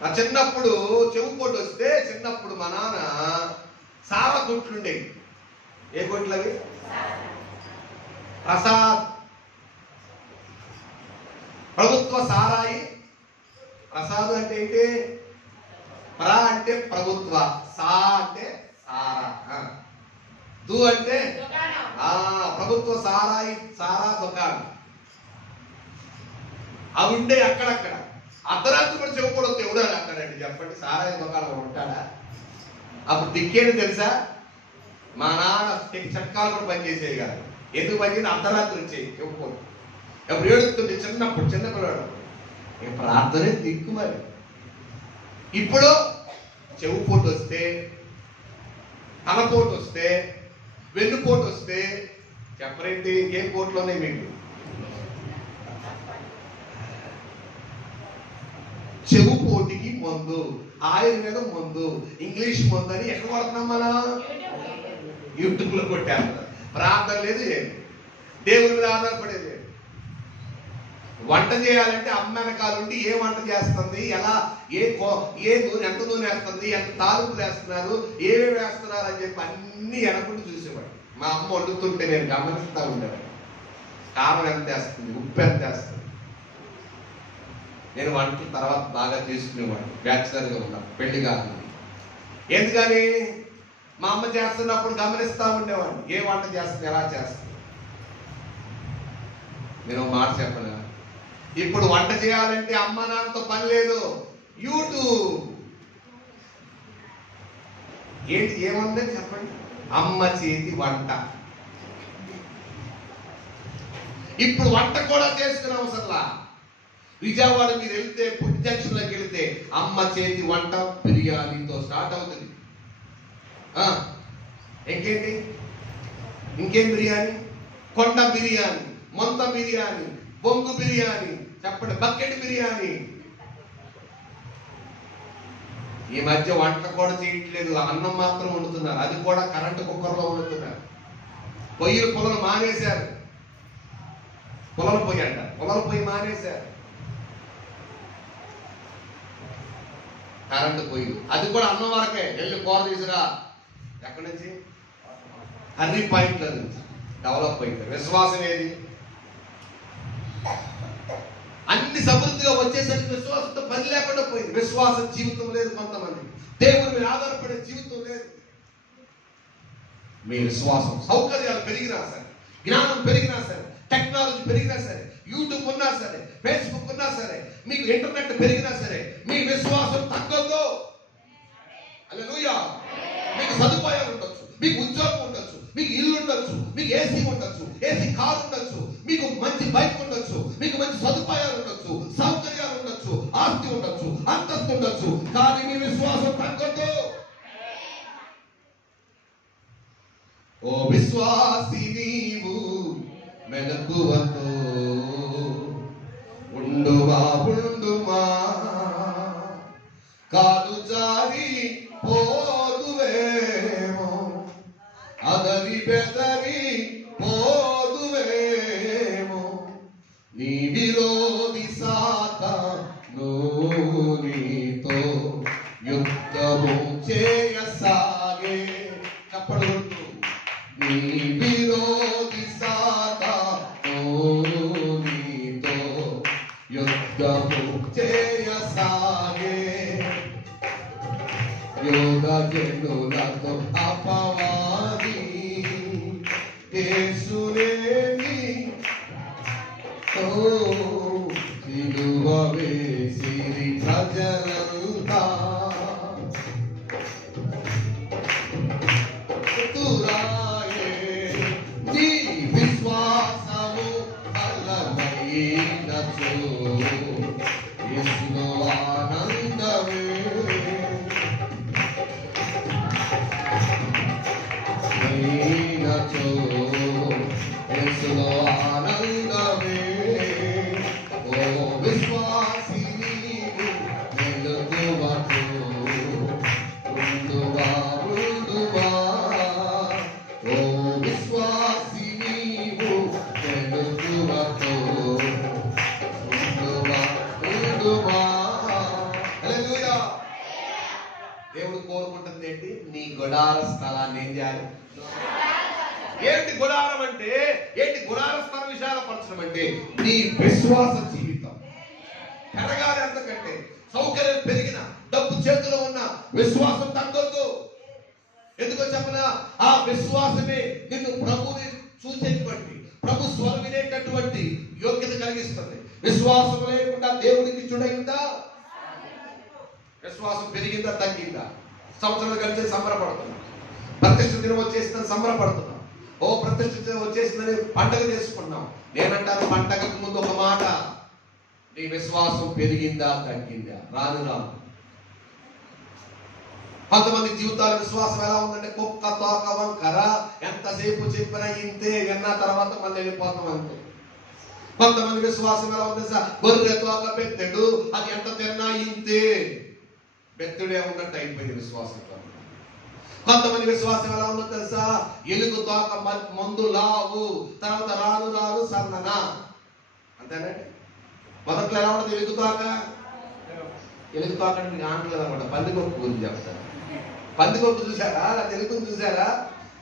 నా చిన్నప్పుడు చెవు కొట్టు వస్తే, చిన్నప్పుడు మా నాన్న సారా కొట్లుండేవి. ఏ కొట్లు అవి? ప్రసాద్, ప్రభుత్వ సారాయి. ప్రసాద్ అంటే ఏంటి? ప్ర అంటే ప్రభుత్వ, సా అంటే సారా, దు అంటే ప్రభుత్వ సారాయి, సారా దుకాణం. అవి ఉండే అక్కడక్కడ. అర్ధరాత్రి కూడా చెప్పుకోవడం ఎవడు అక్కడండి చెప్పండి, సారాయి దుకాణం ఉంటాడా? అప్పుడు దిక్కేది తెలుసా? మా నాన్న చట్కాలు కూడా పనిచేసేవి కాదు. ఎందుకు పనిచేసి అర్ధరాత్రి వచ్చేది చెప్పుకోడు. ఎప్పుడు ఏడుతుంటే చిన్నప్పుడు చిన్నపిల్లడు ప్రార్థనే దిక్కు. మరి ఇప్పుడు చెవు పోటు వస్తే, తలపోటు వస్తే, వెన్నుపోటు వస్తే చెప్పరేంటి? ఇంకేం పోట్లు ఉన్నాయి మీకు? చెవు పోటీకి మందు, ఆయుర్వేదం మందు, ఇంగ్లీష్ మందు అని ఎక్కడ కొడుతున్నాం మనం? యూట్యూబ్ లో కొట్టేస్తారు. ప్రార్థన లేదు, ఏమి దేవుని మీద ఆధారపడేది. వంట చేయాలంటే అమ్మ వెనకాలండి ఏ వంట చేస్తుంది, ఎలా, ఏ నూనె, ఎంత నూనె వేస్తుంది, ఎంత తాలింపులు వేస్తున్నారు, ఏమేమి వేస్తున్నారు అని చెప్పి అన్ని వెనకుండి చూసేవాడు. మా అమ్మ వండుతుంటే నేను గమనిస్తా ఉండేవాడు. కారం ఎంత వేస్తుంది, ఉప్పు ఎంత వేస్తుంది. నేను వంటల తర్వాత బాగా తీసుకునేవాడు, బ్యాచులర్గా ఉన్నాను, పెళ్లి కాదు. ఎందుకని? మా అమ్మ చేస్తున్నప్పుడు గమనిస్తా ఉండేవాడు, ఏ వంట చేస్తుంది, ఎలా చేస్తుంది. నేను ఒక మాట చెప్పను, ఇప్పుడు వంట చేయాలంటే అమ్మ నాన్నతో పని లేదు, యూట్యూబ్. ఏంటి ఏముంది చెప్పండి? అమ్మ చేతి వంట. ఇప్పుడు వంట కూడా చేసుకునే అవసరంలా. విజయవాడ మీరు వెళ్తే, పుట్టి జంక్షన్ లోకి వెళ్తే అమ్మ చేతి వంట బిర్యానీతో స్టార్ట్ అవుతుంది. ఇంకేంటి? ఇంకేం బిర్యానీ? కొండ బిర్యానీ, మొంత బిర్యానీ, బొంగు బిర్యానీ, చెప్పండి, బకెట్ బిర్యానీ. ఈ మధ్య వంట కూడా చేయట్లేదు, అన్నం మాత్రం వండుతున్నారు. అది కూడా కరెంటు కుక్కర్లో వండుతున్నారు. పొయ్యిలు పొలలు మానేశారు. పొలల పొయ్యి అంట, పొలల పొయ్యి మానేశారు. కరెంటు పొయ్యి, అది కూడా అన్నం వరకే. వెళ్ళి కూర తీసురా, ఎక్కడి నుంచి? హర్రీ పాయింట్ల నుంచి డెవలప్ అయింది. విశ్వాసం ఏది? అన్ని సమృద్ధిగా వచ్చేసరికి విశ్వాసంతో పని లేకుండా పోయింది. విశ్వాస జీవితం లేదు కొంతమంది. దేవుని మీద ఆధారపడే జీవితం లేదు. మీ విశ్వాసం, సౌకర్యాలు పెరిగినా సరే, జ్ఞానం పెరిగినా సరే, టెక్నాలజీ పెరిగినా సరే, యూట్యూబ్ ఉన్నా సరే, ఫేస్బుక్ ఉన్నా సరే, మీకు ఇంటర్నెట్ పెరిగినా సరే, మీ విశ్వాసం తగ్గదు. హల్లెలూయా. మీకు సదుపాయాలు ఉండొచ్చు, మీకు ఉద్యోగం ఉండొచ్చు, మీకు ఇల్లు ఉండొచ్చు, మీకు ఏసీ ఉండొచ్చు, ఏసీ కారు ఉండొచ్చు, మీకు మంచి బైక్ ఉండొచ్చు, మీకు మంచి సదుపాయాలు ఉండొచ్చు, సౌకర్యాలు ఉండొచ్చు, ఆస్తి ఉండొచ్చు, అంతస్తు ఉండొచ్చు, కానీ మీ విశ్వాసం తగ్గదు. ఓ విశ్వాసి, నీవు మెలకువతో ఉండువా, ఉండుమా, కాదు జారి పోదువేమో, అదరి బెదరి పోదువేమో, నీ విరోధి సాతాను నీతో యుద్ధము చేయసాగే. చెప్పడు, నీ విరోధి సాతాను నీతో యుద్ధము చేయసాగే. యోగ జనులతో అపవాది యేసురేని సిలువ వేసిరి ప్రజలంతా. తురాయే నీ విశ్వాసము బలమైనచో, యేసులో ఆనందమే. యేసులో ఆనందమే. ఓ విశ్వాసి, నీవు మెలకువతో ఉండువా, ఉండువా. ఓ విశ్వాసి, నీవు మెలకువతో ఉండువా, ఉండువా. హల్లెలూయా. దేవుడు కోరుకుంటుంది ఏంటి? నీ గుడార స్థలాన్ని ఏం చేయాలి? ఏంటి గుడారం అంటే? ఏంటి గుడార స్థల విశాలపరచడం అంటే? నీ విశ్వాస జీవితం పెరగాలి. అంతకంటే సౌకర్యం పెరిగిన, డబ్బు చేతిలో ఉన్న విశ్వాసం తగ్గొద్దు. ఎందుకో చెప్పనా? ఆ విశ్వాసమే నిన్ను ప్రభుని చూసేటువంటి, ప్రభు స్వరం వినేటటువంటి యోగ్యత కలిగిస్తుంది. విశ్వాసం లేకుండా దేవుడికి చుడైందా? విశ్వాసం పెరిగిందా, తగ్గిందా? సంవత్సరాలు కలిసి సంబరపడుతున్నాం. ప్రత్యక్ష దినం వచ్చేసిందని సంబరపడుతున్నాం. ఓ ప్రత్యక్ష దినం వచ్చేసిందని పండగ చేసుకున్నాం. నేనంటాను, పండగకు ముందు ఒక మాట, నీ విశ్వాసం పెరిగిందా, తగ్గిందా? రాను రాను కొంతమంది జీవితాల విశ్వాసం ఎలా ఉందంటే, కుక్క తోక వంకర, ఎంతసేపు చెప్పినా ఇంతే, విన్న తర్వాత మళ్ళీ వెళ్ళిపోతాం అంతే. కొంతమంది విశ్వాసం ఎలా ఉంది సార్? గొర్రె తోక బెత్తెడు, అది ఎంత తిన్నా ఇంతే, బెత్తెడే ఉన్నట్టు అయిపోయింది విశ్వాసం. కొంతమంది విశ్వాసం ఎలా ఉందో తెలుసా? ఎలుగు తోక మందు లావు, తర్వాత రాను రాను సన్నన. అంతేనండి. మొదట్లో ఎలా ఉండదు ఎలుగు తోక? ఎలుగు తోక అంటే మీకు ఆంటలేదు అనమాట. పందికొక్కు గురించి చెప్తాను. పందికొక్కు చూసారా? అది ఎలుగును చూసారా?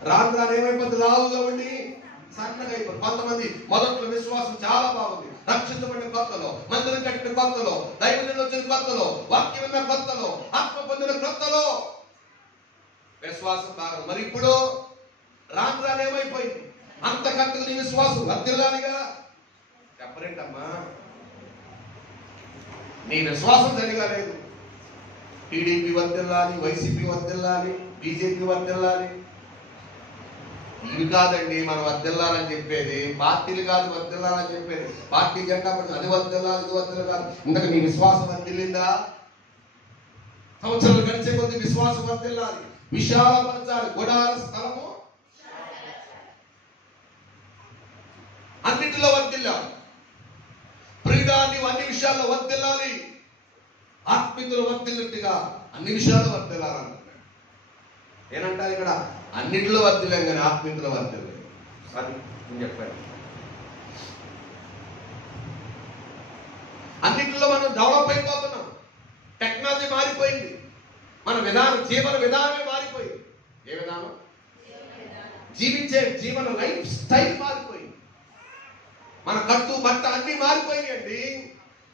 రాను రాను ఏమైపోతుంది? లావుగా ఉండి సన్నగా అయిపోతుంది. కొంతమంది మొదట్లో విశ్వాసం చాలా బాగుంది. రక్షించబడిన కొత్తలో, మందిరం కట్టిన కొత్తలో, దైవజనులు వచ్చిన కొత్తలో, వాక్యం విన్న కొత్తలో, ఆత్మ పొందిన కొత్తలో విశ్వాసం బాగా. మరి ఇప్పుడు రాను రాను ఏమైపోయింది? అంతకంతకు నీ విశ్వాసం వర్ధిల్లాలిగా. చెప్పరేంటమ్మా? నీ విశ్వాసం సరిగా లేదు. టీడీపీ వర్ధిల్లాలి, వైసీపీ వర్ధిల్లాలి, బీజేపీ వర్ధిల్లాలి. ఇవి కాదండి మనం వర్ధిల్లాలని చెప్పేది. పార్టీలు కాదు వర్ధిల్లాలని చెప్పేది. పార్టీ జెండా అది వర్ధిల్లాలి, ఇది వర్ధిల్లాలి. ఇంతకు నీ విశ్వాసం వర్ధిల్లిందా? సంవత్సరాలు గడిచే కొద్ది విశ్వాసం వర్ధిల్లాలి, విశాలపరచాలి. గుడార స్థలము అన్నిటిలో వర్ధిల్లాలి. ప్రియుడా, నీవు అన్ని విషయాల్లో వర్ధిల్లాలి. ఆత్మీయులు వర్ధిల్లినట్టుగా అన్ని విషయాల్లో వర్ధిల్లాలంటున్నాడు. ఏనంటారు ఇక్కడ? అన్నింటిలో వర్ధిల్లాం కానీ ఆత్మీయులు వర్ధిల్లేదు. అది నేను చెప్పాను. అన్నింటిలో మనం డెవలప్ అయిపోతున్నాం. టెక్నాలజీ మారిపోయింది. మన విధానం, జీవన విధానమే మారిపోయింది. ఏ విధానం? జీవించే జీవన లైఫ్ స్టైల్ మారిపోయింది. మన కట్టు బట్ట అన్ని మారిపోయినాయండి.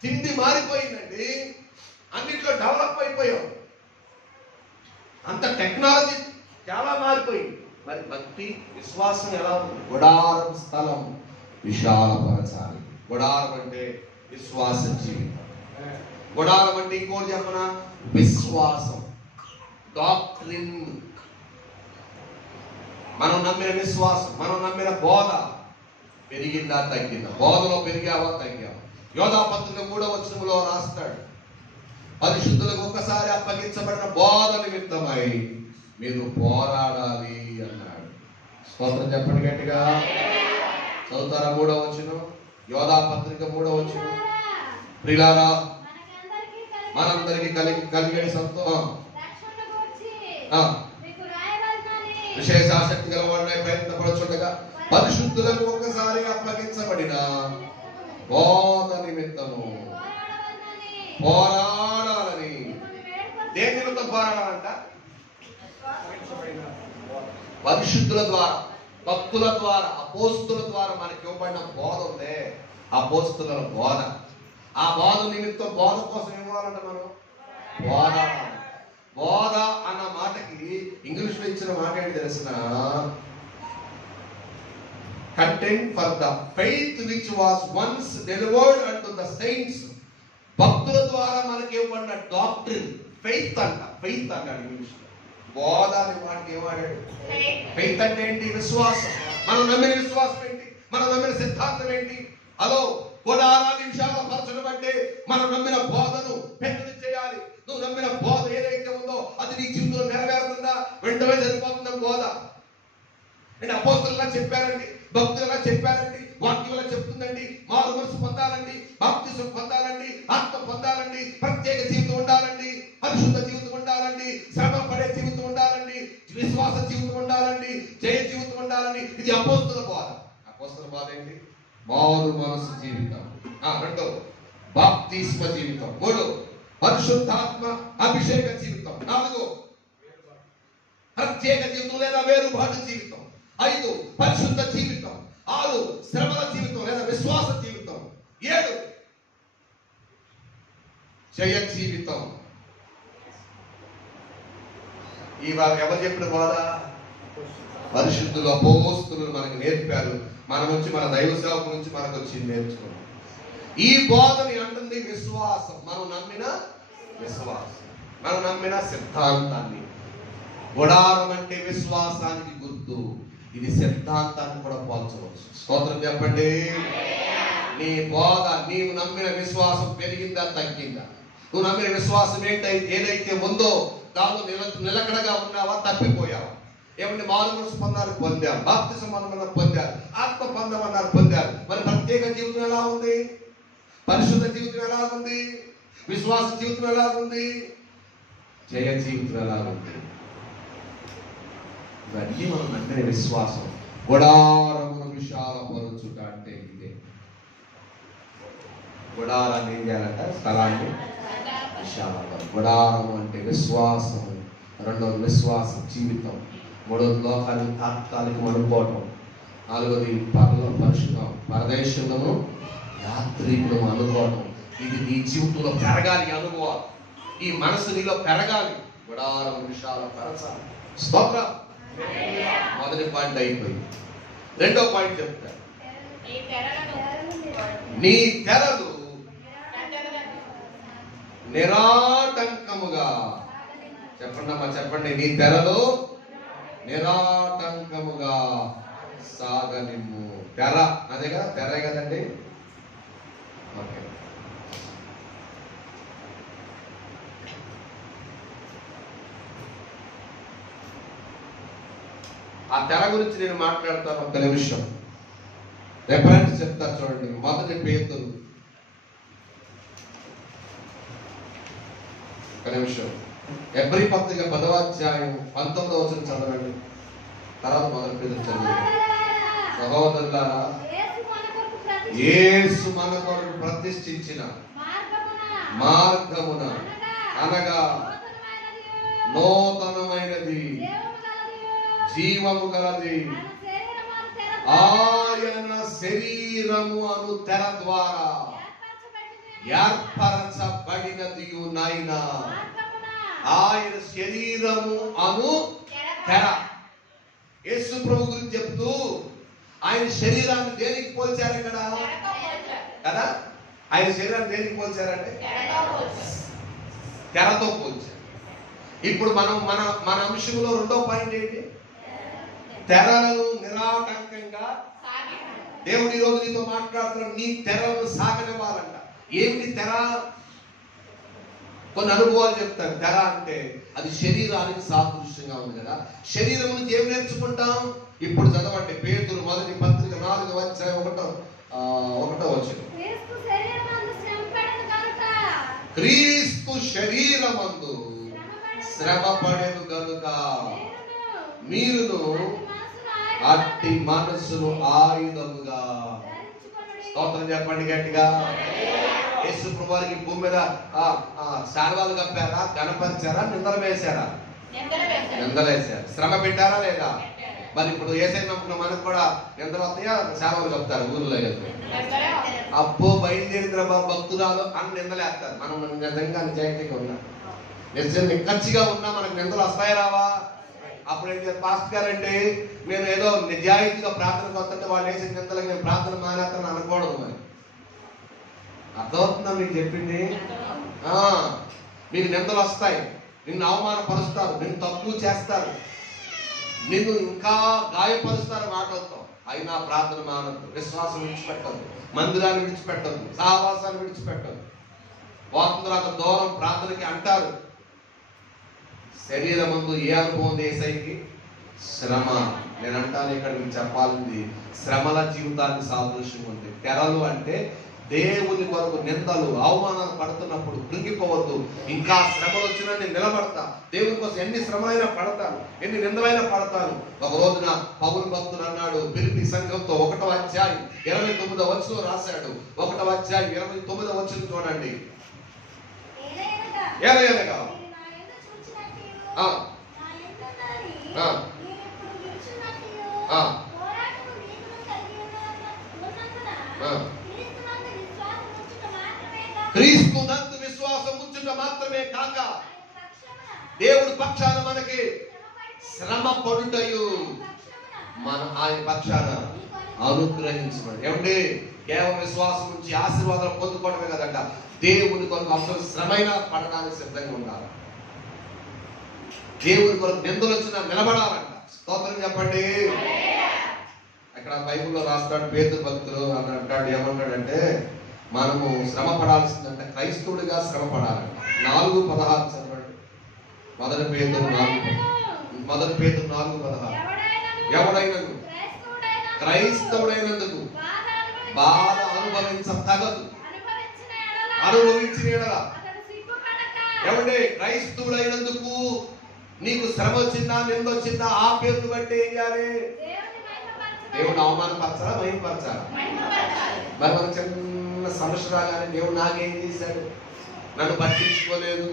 తిండి మారిపోయిందండి. అన్నింటిలో డెవలప్ అయిపోయాం. అంత టెక్నాలజీ చాలా మారిపోయింది. మరి భక్తి విశ్వాసం ఎలా ఉంది? గుడారం స్థలం విశాలపరచాలి. గుడారం అంటే విశ్వాస జీవితం. గుడారం అంటే ఇంకోటి చెప్పనా? విశ్వాసం, డాక్ట్రిన్. మనం నమ్మిన విశ్వాసం, మనం నమ్మిన బోధ పెరిగిందా తగ్గిందా? బోధలో పెరిగావా తగ్గావా? యోధాపత్రిక 3వ వచనంలో రాస్తాడు, పరిశుద్ధులకు ఒకసారి అప్పగించబడిన బోధ నిమిత్తమై మీరు పోరాడాలి అన్నాడు. స్తోత్రం చెప్పండి గట్టిగా. చదువుతారా 3వ వచనం? యోధాపత్రిక 3వ వచనం. ప్రియులారా, మనందరికి కలిగే సంతోషం విశేష ఆసక్తి గలవాడినై ప్రయత్నపడుచుండగా పరిశుద్ధులకు ఒకసారి అప్పగించబడిన బోధ నిమిత్తము పోరాడాలని. దేని నిమిత్తం పోరాడాలంట? పరిశుద్ధుల ద్వారా, భక్తుల ద్వారా, అపోస్తుల ద్వారా మనకి ఇవ్వబడిన బోధ ఉందే, అపోస్తుల బోధ. ఆ బోధ నిమిత్తం, బోధ కోసం ఇవ్వాలంట మనం పోరాడాలి. బోధ అన్న మాటకి ఇంగ్లీష్ లో ఇచ్చిన మాట ఏంటి తెలిసిన? Content for the faith which was once delivered unto the saints. భక్తుల ద్వారా మనకి ఇవ్వబడిన డాక్ట్రిన్ ఫెయిత్ అంట. ఫెయిత్ అంటాడు ఇంగ్లీష్ లో. బోధ అనే మాటకి ఏమాడాడు? ఫెయిత్ అంటే ఏంటి? విశ్వాసం. మనం నమ్మిన విశ్వాసం ఏంటి? మనం నమ్మిన సిద్ధాంతం ఏంటి? హలో, గుడారాన్ని విశాలపరచడం అంటే మనం నమ్మిన బోధను పెద్దది చేయాలి. నువ్వు నమ్మిన బోధ ఏదైతే ఉందో అది నీ జీవితంలో నెరవేరుతుందా? వెంటనే సరిపోతుందా బోధ? అంటే అపోస్తులు ఎలా చెప్పారండి, భక్తులు ఎలా చెప్పారండి, వాక్యం ఎలా చెప్తుందండి? మారు మనసు పొందాలండి, బాప్తిసం పొందాలండి, ఆత్మ పొందాలండి, ప్రత్యేక జీవితం ఉండాలండి, పరిశుద్ధ జీవితం ఉండాలండి, శ్రమ పడే జీవితం ఉండాలండి, విశ్వాస జీవితం ఉండాలండి, జయ జీవితం ఉండాలండి. ఇది అపోస్తుల బోధ. అపోస్తుల బోధ ఏంటి? మారు మనసు జీవితం. 2 బాప్తిస్మ జీవితం. 3 పరిశుద్ధాత్మ అభిషేక జీవితం. 4 ప్రత్యేక జీవితం లేదా వేరుబాటు జీవితం. 5 పరిశుద్ధ జీవితం. 6 శ్రమల జీవితం లేదా విశ్వాస జీవితం. 7 జయ జీవితం. ఇవాళ ఎవరు చెప్పిన బోధ? పరిశుద్ధులు, అపోస్తులు మనకు నేర్పారు. మన నుంచి, మన దైవ సేవకు నుంచి మనకు వచ్చి నేర్చుకున్నాం. ఈ బోధని అంటుంది విశ్వాసం. మనం నమ్మిన విశ్వాసం, మనం నమ్మిన సిద్ధాంతాన్ని. గుడారం అంటే విశ్వాసానికి గుర్తు. ఇది సిద్ధాంతాన్ని కూడా పోల్చవచ్చు. స్తోత్రం చెప్పండి. నీ బోధ, నీవు నమ్మిన విశ్వాసం పెరిగిందా తగ్గిందా? నువ్వు నమ్మిన విశ్వాసం ఏదైతే ఉందో దానిలో నిలకడగా ఉన్నావా తప్పిపోయావా? ఏమంటే మారు మనసు పొందారు, పొందారు. బాప్తిసం పొందమన్నారు, పొందారు. ఆత్మ పొందమన్నారు, పొందారు. మరి ప్రత్యేక జీవితం ఎలా ఉంది? పరిశుద్ధ జీవితం ఎలా ఉంది? విశ్వాస జీవితం ఎలా ఉంది? జయ జీవితం ఎలా ఉంది? ఇవన్నీ మనం నమ్మిన విశ్వాసం. గుడారమును విశాలపరచుట అంటే ఇదే. గుడారాన్ని ఏం చేయాలంట? స్థలాన్ని విశాలపరచు. గుడారము అంటే విశ్వాసము. 2 విశ్వాస జీవితం. 3 లోకాన్ని తాత్కాలికం అనుకోవటం. 4 పరిశుద్ధం, పరదేశంలో యాత్రికులను అనుకోవటం. ఇది నీ జీవితంలో పెరగాలి. అనుభవం, ఈ మనసు నీలో పెరగాలి. గుడారం విశాలపరచాలి. స్తోత్రం. మొదటి పాయింట్ అయిపోయింది. 2వ పాయింట్ చెప్తారు. నీ తెరలు నిరాటంకముగా. చెప్పండి అమ్మా, చెప్పండి. నీ తెరలు నిరాటంకముగా సాగనిమ్ము. తెర అదేగా, తెరే కదండి. ఓకే. ఆ తెర గురించి నేను మాట్లాడతాను. ఒక్క నిమిషం రెఫరెన్స్ చెప్తా చూడండి. 1 పేతురు, ఒక్క నిమిషం. ఎబ్రీ పత్రిక 10వ అధ్యాయం 19వ వచనం చదవండి. తర్వాత 1 పేతురు చదవండి. సహోదరులారా, యేసు మన కొరకు ప్రతిష్ఠించిన మార్గమున అనగా నూతనమైనది, జీవము గలది, ఆయన శరీరము అను తెర ద్వారా ఏర్పరచబడినది నాయనా. ఆయన శరీరము అను తెర. యేసు ప్రభు గురించి చెప్తూ ఆయన శరీరాన్ని దేనికి పోల్చారు ఇక్కడ కదా? ఆయన శరీరాన్ని దేనికి పోల్చారంటే తెరతో పోల్చారు. ఇప్పుడు మనం మన అంశంలో రెండో పాయింట్ ఏంటి? తెరలను నిరాటంకంగా దేవుడి రోజు నీతో మాట్లాడుతున్నాడు. నీ తెరలను సాగనివ్వాలంట. ఏమిటి తెర? కొన్ని అనుభవాలు చెప్తారు. తెర అంటే అది శరీరానికి సాదృశ్యంగా ఉంది కదా. శరీరం నుంచి ఏం నేర్చుకుంటాం? ఇప్పుడు చదవండి, పేతురు మొదటి పత్రిక 4వ అధ్యాయం 1వ వచనం. క్రీస్తు శరీరమందు శ్రమపడెను గనుక మీరును అట్టి మనస్సును ఆయుధముగా. స్తోత్రం చెప్పండి గట్టిగా. యేసు ప్రభువారికి భూమి మీద శాల్వాలు కప్పారా? గణపరిచారా? నిందలు వేశారా? నిందలేశారు. శ్రమ పెట్టారా లేదా? మరి ఇప్పుడు ఏసై నమ్ముకున్న మనకు కూడా నిందలు వస్తాయా? శాల్వాలు కప్తారు ఊర్లో. అబ్బో బయలుదేరిన భక్తురాలు అని నిందలేస్తారు. మనం నిజంగా నిజాయితీగా ఉన్నా, నిజంగా నిక్కచ్చిగా ఉన్నా మనకు నిందలు వస్తాయి రావా? అప్పుడు ఏం చేయాలి? పాస్టర్ గారంటే నేను ఏదో నిజాయితీగా ప్రార్థనకు వస్తుంటే వాళ్ళు వేసిన నిందలకు నేను ప్రార్థన మానేస్తాను అనకూడదు. మరి అర్థమవుతుందా మీకు చెప్పింది? మీకు నిందలు వస్తాయి, నిన్ను అవమానపరుస్తారు, నిన్ను తక్కువ చేస్తారు, నిన్ను ఇంకా గాయపరుస్తారు మాటలతో. అయినా ప్రార్థన మానద్దు, విశ్వాసం విడిచిపెట్టద్దు, మందిరాన్ని విడిచిపెట్టద్దు, సహవాసాన్ని విడిచిపెట్టద్దు. పోతున్నారు దూరం ప్రార్థనకి అంటారు. శరీరమందు ఏ అనుభవం ఉంది యేసయ్యకి? శ్రమ. నేను అంటాను ఇక్కడ మీకు చెప్పాలింది శ్రమల జీవితానికి సాదృశ్యం ఉంది. తెరలు అంటే దేవుని కొరకు నిందలు అవమానాలు పడుతున్నప్పుడు కృంగిపోవద్దు. ఇంకా శ్రమలు వచ్చినా నేను నిలబడతా. దేవుని కోసం ఎన్ని శ్రమలైనా పడతాను, ఎన్ని నిందలైనా పడతాను. ఒక రోజున పౌలు భక్తుడు అన్నాడు ఫిలిప్పీ సంఘంతో 1వ అధ్యాయం 29వ వచనం రాశాడు. 1వ అధ్యాయం 29వ వచనం చూడండి. ఏలయనగా క్రీస్తు నందు విశ్వాసం ఉంచుట మాత్రమే కాక దేవుడి పక్షాన మనకి శ్రమ పడుటయు మన ఆయన పక్షాన అనుగ్రహించబడి. ఏమండి? కేవలం విశ్వాసం నుంచి ఆశీర్వాదాలు పొందుకోవడమే కదంట, దేవుని కొరకు అసలు శ్రమైనా పడడానికి సిద్ధంగా ఉండాలి. దేవుని కొరకు నిందలు వచ్చినా నిలబడాలంట. స్తోత్రం చెప్పండి. అక్కడ బైబిల్లో రాస్తాడు పేతురు భక్తులు అని అంటాడు. ఏమంటాడంటే మనము శ్రమ పడాల్సిందంటే క్రైస్తవుడిగా శ్రమ పడాలంట. 4:16 చదవండి. మొదటి పేతురు 4:16. ఎవడైనను క్రైస్తవుడైనందుకు బాధ అనుభవించతగదు. అనుభవించిన ఎడల ఏమంటే క్రైస్తవుడైనందుకు నీకు శ్రమ వచ్చిందా, నిందొచ్చిందా, ఆ పేరును బట్టి ఏం చేయాలి? దేవుడు అవమానపరచాలా, మహిమపరచాలా? మరి మన చిన్న సమస్య రాగానే దేవుడు నాకేం చేశాడు, నన్ను పట్టించుకోలేదు,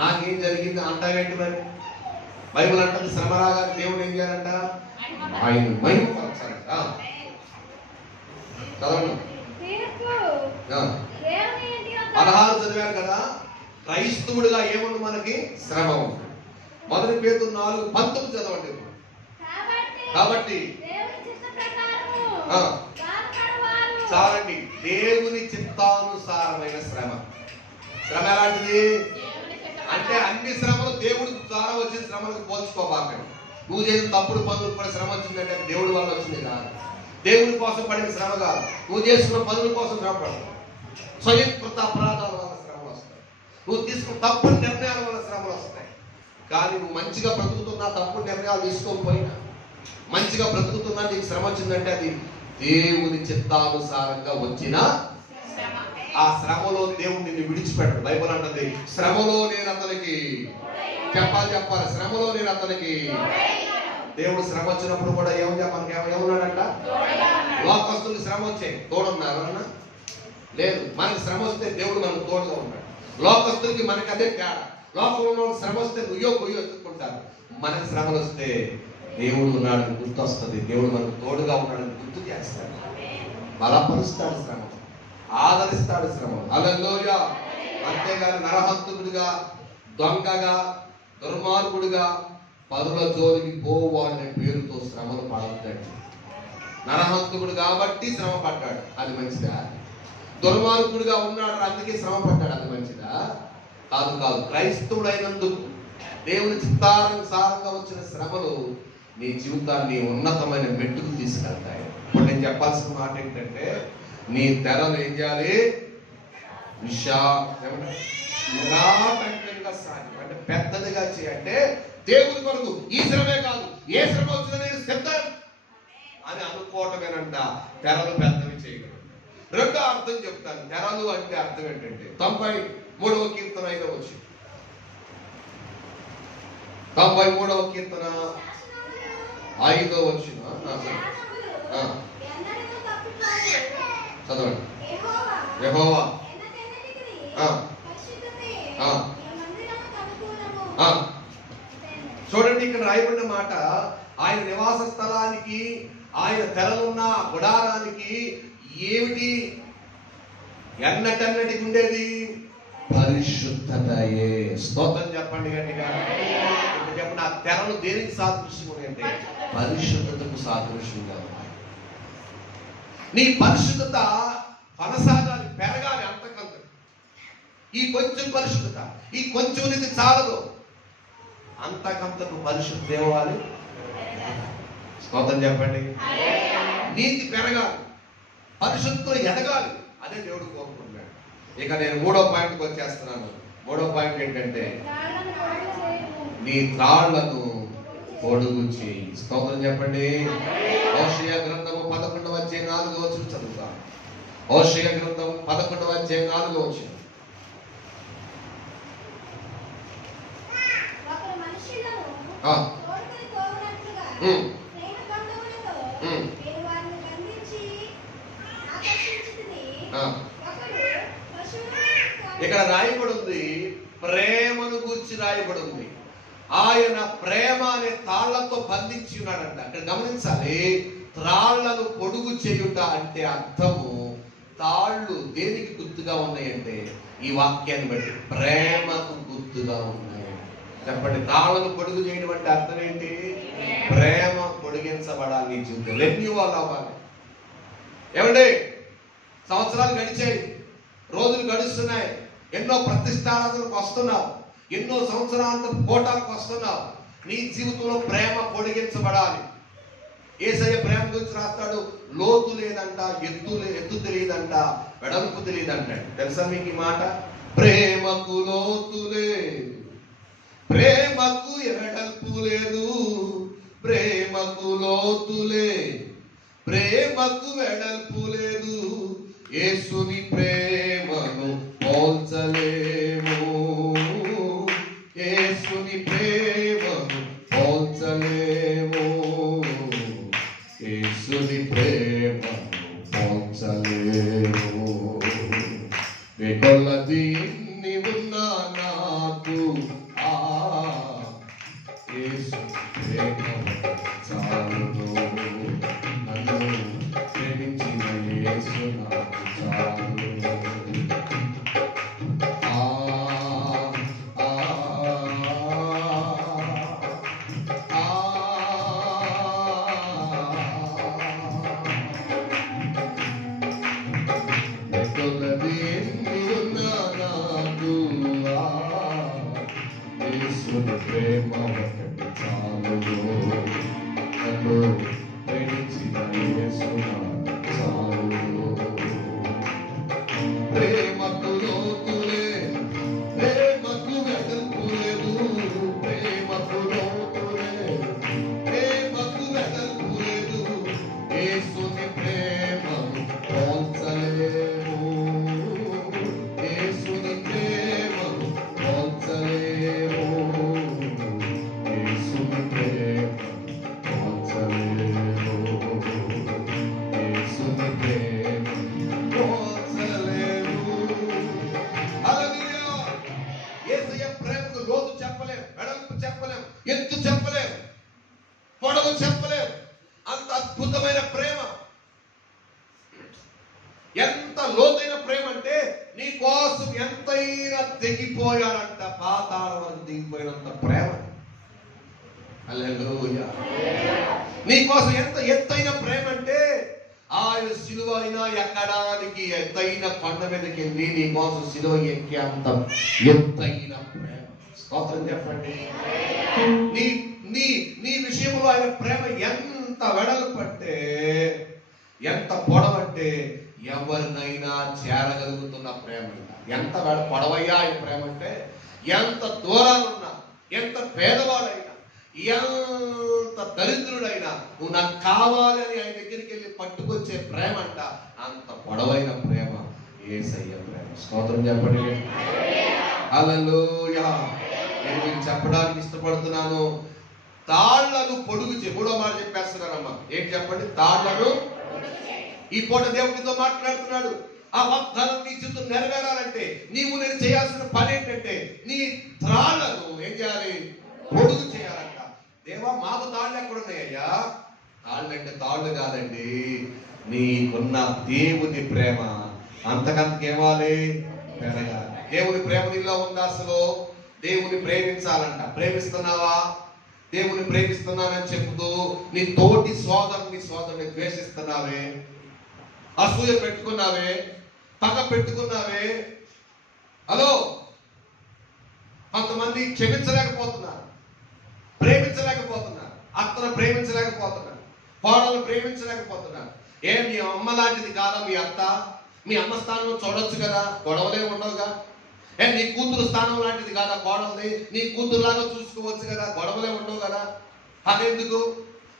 నాకేం జరిగింది అంటావేంటి? మరి బైబిల్ అంటుంది శ్రమ రాగానే దేవుడు ఏం చేయాలంట? ఆయన మహిమపరచాలంట. చదవండి. 16 చదివారు కదా. క్రైస్తవుడిగా ఏముంది మనకి? శ్రమ ఉంది. మొదటి పేతురు 4:19 చదవండి. కాబట్టి చాలండి, దేవుని చిత్తానుసారమైన శ్రమ. శ్రమ ఎలాంటిది అంటే అన్ని శ్రమలు దేవుడి ద్వారా వచ్చిన శ్రమలకు పోల్చుకోబాకండి. నువ్వు చేసిన తప్పుడు పనులకు కూడా శ్రమ వచ్చిందంటే దేవుడి వల్ల వచ్చింది కాదు, దేవుడి కోసం పడిన శ్రమ కాదు. నువ్వు చేస్తున్న పనుల కోసం శ్రమ పడతావు, స్వయంకృత అపరాధాల వల్ల శ్రమలు వస్తాయి, నువ్వు తీసుకున్న తప్పుడు నిర్ణయాల వల్ల శ్రమలు వస్తాయి. కానీ నువ్వు మంచిగా బ్రతుకుతున్నా, తప్పుడు నిర్ణయాలు తీసుకోకపోయినా మంచిగా బ్రతుకుతున్నా నీకు శ్రమ వచ్చిందంటే అది దేవుని చిత్తానుసారంగా వచ్చిన ఆ శ్రమలో దేవుడు నిన్ను విడిచిపెట్టడు. బైబిల్ అంటుంది శ్రమలో నేను అతనికి చెప్పాలి, శ్రమలో నేను అతనికి దేవుడు శ్రమ వచ్చినప్పుడు కూడా మనకి ఏమన్నాడంట? లోకస్తులు శ్రమ వచ్చాయి తోడున్నారు అన్నా లేదు. మనకి శ్రమ వస్తే దేవుడు మనకు తోడుగా ఉన్నాడు. లోకస్తులకి మనకి అదే తేడా. లోకంలో శ్రమ వస్తే గుయ్యో ఎత్తుకుంటారు. మనకి శ్రమలు వస్తే దేవుడు ఉన్నాడని గుర్తు వస్తుంది. దేవుడు మనకు తోడుగా ఉన్నాడని గుర్తు చేస్తాడు. బలపరుస్తాడు శ్రమ, ఆదరిస్తాడు శ్రమ. హల్లెలూయా. అంతేగాని నరహంతకుడిగా, దొంగగా, దుర్మార్గుడిగా, పరుల జోలికి పోవాలనే పేరుతో శ్రమలు పడతాడు. నరహంతకుడు కాబట్టి శ్రమ పడ్డాడు, అది మంచిదా? దుర్మార్గుడిగా ఉన్నాడు అందుకే శ్రమ పడ్డాడు, అది మంచిదా? కాదు. క్రైస్తవుడైనందుకు దేవుని చిత్తానుసారంగా వచ్చిన శ్రమలు నీ జీవితాన్ని ఉన్నతమైన మెట్టుకు తీసుకెళ్తాయి. ఇప్పుడు నేను చెప్పాల్సిన మాట ఏంటంటే, నీ తెరలు ఏం చేయాలి? నిరాటంకంగా సాగి, అంటే పెద్దదిగా చేయంటే దేవుని కొరకు ఈ శ్రమే కాదు, ఏ శ్రమ వచ్చినా నేను సిద్ధం అని అనుకోవటమేనంట తెరలు పెద్దవి చేయగలరు. రెండో అర్థం చెప్తాను. తెరలు అంటే అర్థం ఏంటంటే 93వ కీర్తన 5వ వచనం. 93వ కీర్తన 5వ వచనం చదవండి. యెహోవా చూడండి, ఇక్కడ రాయబడిన మాట, ఆయన నివాస స్థలానికి, ఆయన తెరలున్న గుడారానికి ఏమిటి ఎన్నటన్నటికి ఉండేది? పరిశుద్ధతయే. స్తోత్రం చెప్పండి గట్టిగా. ఇప్పుడు చెప్పండి, ఆ తెరలు దేనికి సాదృశ్యం అంటే పరిశుద్ధతకు సాదృశ్యంగా ఉన్నాయి. నీ పరిశుద్ధత కొనసాగాలి, పెరగాలి. అంతకంత ఈ కొంచెం పరిశుద్ధత, ఈ కొంచెం నీకు చాలదు, అంతకంతకు పరిశుద్ధత ఇవ్వాలి. స్తోత్రం చెప్పండి. నీతి పెరగాలి, పరిశుద్ధతలో ఎదగాలి. అదే దేవుడు కోరుకుంటున్నాడు. ఇక నేను 3వ పాయింట్కి వచ్చేస్తున్నాను. 3వ పాయింట్ ఏంటంటే, నీ తాళ్లను పొడుగు చేయి. స్తోత్రం చెప్పండి. హోషేయ గ్రంథము 11వ అధ్యాయం 4వ వచనం చదువుతా. హోషేయ గ్రంథం 11వ అధ్యాయం 4వ వచనం. ఇక్కడ రాయబడి ఉంది, ప్రేమను గూర్చి రాయబడి ఉంది. ఆయన ప్రేమ అనే తాళ్లతో బంధించి ఉన్నాడంట. అక్కడ గమనించాలి, త్రాళ్లను పొడుగు చేయుట అంటే అర్థము, తాళ్ళు దేనికి గుర్తుగా ఉన్నాయంటే ఈ వాక్యాన్ని బట్టి ప్రేమకు గుర్తుగా ఉన్నాయి. చెప్పండి, తాళ్లను పొడుగు చేయడం అంటే అర్థం ఏంటి? ప్రేమ పొడిగించబడాలి నీ జీవితం, రెన్యూవల్ అవ్వాలి. ఏమండి, సంవత్సరాలు గడిచాయి, రోజులు గడుస్తున్నాయి, ఎన్నో ప్రతిష్టారాధనకు వస్తున్నావు, ఎన్నో సంవత్సరాల కోటాలకు వస్తున్నావు. నీ జీవితంలో ప్రేమ పొడిగించబడాలి. యేసయ్య ప్రేమ గురించి రాస్తాడు, లోతు లేదంట, ఎత్తు తెలియదంట, వెడల్పు తెలియదంటాడు. తెలుసా మీకు ఈ మాట? ప్రేమకు లోతు లేదు, ప్రేమకు వెడల్పు లేదు, ప్రేమకు లోతు లేదు, ప్రేమకు వెడల్పు లేదు, యేసుని ప్రేమను పోల్చలేము, యేసుని ప్రేమను పోల్చలేము, యేసుని ప్రేమను పోల్చలేము. కొలది ఎన్ని ఉన్నా నాకు ఆ యేసు ప్రేమ చాలును, నన్ను ప్రేమించిన యేసు నాకు చాలును. ప్రేమ ఒకటి చాలును, నన్ను ప్రేమించిన యేసు నాకు చాలును. ప్రేమకు లోతు లేదు, ప్రేమకు వెడల్పు లేదు, ప్రేమకు లోతు లేదు, ప్రేమకు వెడల్పు లేదు, యేసుని ప్రేమను పోల్చలేము, యేసుని ప్రేమను పోల్చలేము, యేసుని ప్రేమను ఎత్తు చెప్పలేవు, పొడవు చెప్పలేవు. అంత అద్భుతమైన ప్రేమ, ఎంత లోతైన ప్రేమ అంటే నీ కోసం ఎంతైనా తెగిపోయాడంట, పాతాళం వరకు దిగిపోయినంత ప్రేమ. హల్లెలూయా. నీ కోసం ఎంత ఎత్తైన ప్రేమ అంటే ఆయన సిలువ అయినా ఎక్కడానికి ఎత్తైన కొండ మీదకి వెళ్ళి నీ కోసం సిలువ ఎక్కే అంత ఎత్తైన ప్రేమ. స్తోత్రం చెప్పండి. నీ నీ నీ విషయంలో ఆయన ప్రేమ ఎంత వెడల్పంటే, ఎంత పొడవంటే ఎవరినైనా చేరగలుగుతున్న ప్రేమ. ఎంత పొడవయ్యా ఆయన ప్రేమ అంటే, ఎంత దూరాలున్నా, ఎంత పేదవాడైనా, ఎంత దరిద్రుడైనా నువ్వు నాకు కావాలని ఆయన దగ్గరికి వెళ్ళి పట్టుకొచ్చే ప్రేమ అంట. అంత పొడవైన ప్రేమ యేసయ్య ప్రేమ. స్తోత్రం చెప్పండి. హల్లెలూయా. నేను మీకు చెప్పడానికి ఇష్టపడుతున్నాను, తాళ్లను పొడుగు చే. మూడో మాట చెప్పేస్తున్నారమ్మా. ఏంటి చెప్పండి? తాళ్లను. ఈ పూట దేవుడితో మాట్లాడుతున్నాడు. ఆ వాగ్దానం నీ జీవితం నెరవేరాలంటే నీవు నేను చేయాల్సిన పని ఏంటంటే నీ తాళ్లను ఏం చేయాలి? పొడుగు చేయాలంట. దేవా, మాకు తాళ్ళు ఎక్కడున్నాయ్యా? తాళ్ళు అంటే తాళ్ళు కాదండి, నీకున్న దేవుని ప్రేమ అంతకంతకేవాలి, పెరగాలి. దేవుని ప్రేమ నీలో ఉందా? అసలు దేవుని ప్రేమించాలంట. ప్రేమిస్తున్నావా? దేవుని ప్రేమిస్తున్నానని చెబుతూ నీ తోటి సోదరుని ద్వేషిస్తున్నావే, అసూయ పెట్టుకున్నావే, పగ పెట్టుకున్నావే. హలో, కొంతమంది క్షమించలేకపోతున్నారు, ప్రేమించలేకపోతున్నారు, అత్తను ప్రేమించలేకపోతున్నారు, కోడలు ప్రేమించలేకపోతున్నారు. మీ అమ్మ లాంటిది కాదా మీ అత్త? మీ అమ్మ స్థానంలో చూడొచ్చు కదా, గొడవలే ఉండవుగా. నీ కూతురు స్థానం లాంటిది కాదా కోడల్ని? నీ కూతురులాగా చూసుకోవచ్చు కదా, గొడవలే ఉండవు కదా. అదెందుకు?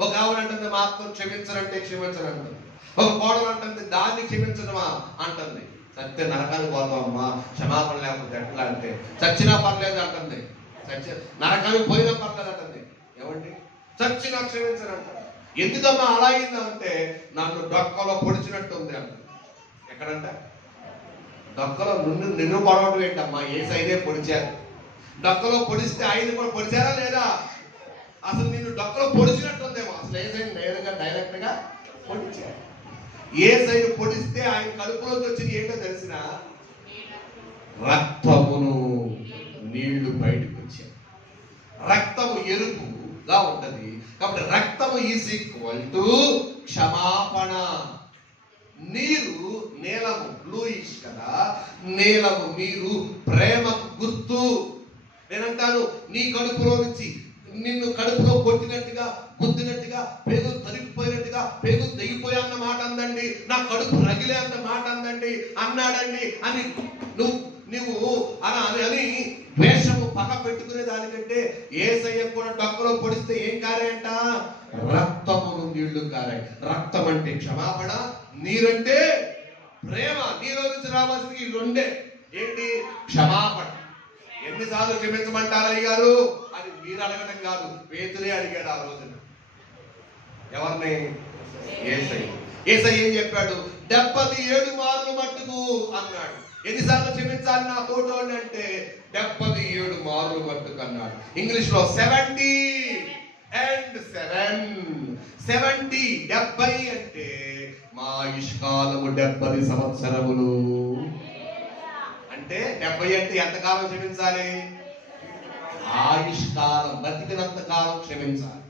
ఒక ఆవిడ అంటుంది మా అత్తను క్షమించరంటే క్షమించరంటుంది, ఒక కోడలు అంటుంది దాన్ని క్షమించడమా అంటుంది. సత్య నరకానికి పోతామమ్మా, క్షమాపణ లేకపోతే ఎట్లా అంటే చచ్చినా పర్లేదు అంటుంది, నరకానికి పోయినా పర్లేదు అంటుంది. ఏమండి? చచ్చినా క్షమించరంట. ఎందుకమ్మా అలా అయిందంటే నన్ను డొక్కలో పొడిచినట్టు ఉంది అంటుంది. ఎక్కడంట? డొక్కలో నిన్ను పొడవటం ఏంటమ్మా? యేసయ్యనే పొడిచారు. డొక్కలో పొడిస్తే ఆయన కూడా పొడిచారా లేదా? అసలు నిన్ను డొక్కలో పొడిచినట్టుందేమో. అసలు యేసయ్యని నేరుగా డైరెక్ట్ గా పొడిచారు. యేసయ్య పొడిస్తే ఆయన కడుపులోకి వచ్చి ఏంటో తెలిసిన రక్తమును నీళ్లు బయటకు వచ్చాయి. రక్తము ఎరుపుగా ఉంటది కాబట్టి రక్తము ఈజ్ ఈక్వల్ టు క్షమాపణ. నీరు నీలము, బ్లూయిష్ కదా, నీలము నీరు ప్రేమకు గుర్తు. నేనంటాను, నీ కడుపులో నుంచి నిన్ను కడుపులో కొట్టినట్టుగా, గుద్దినట్టుగా, పేగులు తరిగిపోయినట్టుగా, పేగులు తెగిపోయా అన్న మాట అందండి, నా కడుపు రగిలే అన్న మాట అందండి, అన్నాడండి అని నువ్వు అని ద్వేషము పగ పెట్టుకునే దానికంటే యేసయ్య కూడా డొక్కలో పొడిస్తే ఏం కారాయంట? రక్తమును నీళ్లు కారాయి. రక్తం అంటే క్షమాపణ, నీరంటే ప్రేమ. నీలో నుంచి రావాల్సింది ఈ రెండే. ఏంటి? క్షమాపణ. ఎన్నిసార్లు క్షమించమంటారయ్య గారు అని మీరు అడగడం కాదు, పేతురే అడిగాడు ఆ రోజున. ఎవరిని? యేసయ్య. యేసయ్య ఏం చెప్పాడు? 77 మార్లు మట్టుకు అన్నాడు. ఎన్నిసార్లు క్షమించాలి నా తోటోని అంటే 77 మార్లు మట్టుకు అన్నాడు. ఇంగ్లీష్ లో 70 and 7. 70 70 అంటే మా ఆయుష్కాలము 70 సంవత్సరములు. అంటే 70 అంటే ఎంతకాలం క్షమించాలి? ఆయుష్కాలం, బతికినంత కాలం క్షమించాలి.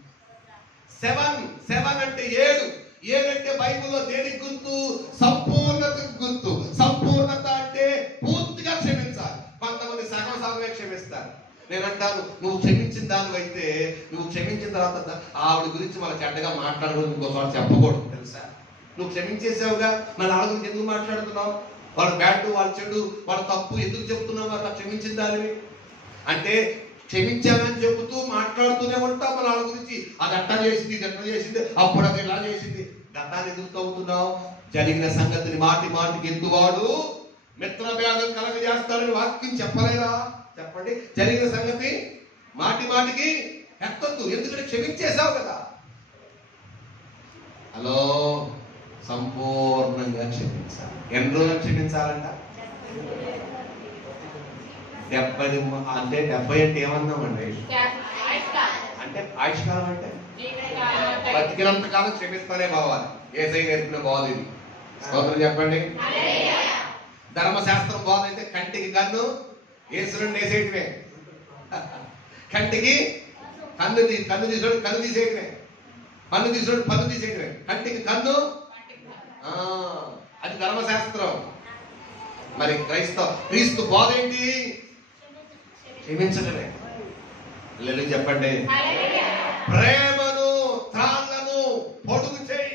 7 అంటే 7. 7 అంటే బైబిల్లో దేనికి గుర్తు? సంపూర్ణతకు గుర్తు. సంపూర్ణత అంటే పూర్తిగా క్షమించాలి. కొంతమంది సగం సగమే క్షమిస్తారు. నేనంటాను, నువ్వు క్షమించిన దానివైతే నువ్వు క్షమించిన తర్వాత ఆవిడ గురించి మన చెడ్డగా మాట్లాడకూడదు, ఇంకోసారి చెప్పకూడదు. తెలుసా? నువ్వు క్షమించేసావుగా, మన ఆవిడ గురించి ఎందుకు మాట్లాడుతున్నావు? వాళ్ళ బ్యాడ్, వాళ్ళ చెడు, వాళ్ళ తప్పు ఎందుకు చెప్తున్నావు? అట్లా క్షమించిన దానివి అంటే క్షమించానని చెబుతూ మాట్లాడుతూనే ఉంటాం మన వాళ్ళ గురించి. అది అట్టా చేసింది, ఇది అట్లా చేసింది, అప్పుడు అది ఇలా చేసింది. గతాన్ని ఎందుకు తవ్వుతున్నావు? జరిగిన సంగతిని మాటి మాటికి ఎత్తువాడు మిత్రభేదం కలగజేస్తాడని వాక్యం చెప్పలేదా? చెప్పండి. జరిగిన సంగతి మాటి మాటికి ఎత్తొద్దు, ఎందుకంటే క్షమించేశావు కదా. హలో, సంపూర్ణంగా క్షమించాలి. ఎన్ని రోజులు క్షమించాలంట? 70 అంటే 70 అంటే ఏమన్నామండి? అంటే ఆయుష్కాలం అంటే బతికినంత కాలం క్షమిస్తానే పోవాలి. యేసయ్య నేర్పిన బోధ ఇది. స్తోత్రం చెప్పండి. ధర్మశాస్త్రం బోధ అయితే కంటికి కన్ను, యేసుని వేసేయటమే. కంటికి కన్ను తీసాడు కన్ను తీసేయటమే, పన్ను తీసాడు పన్ను తీసేయటమే. కంటికి కన్ను, అది ధర్మశాస్త్రం. మరి క్రీస్తు బోధ ఏంటి? క్షమించడమే. లేదు చెప్పండి. ప్రేమను త్రాళ్ళను పొడుగు చేయి.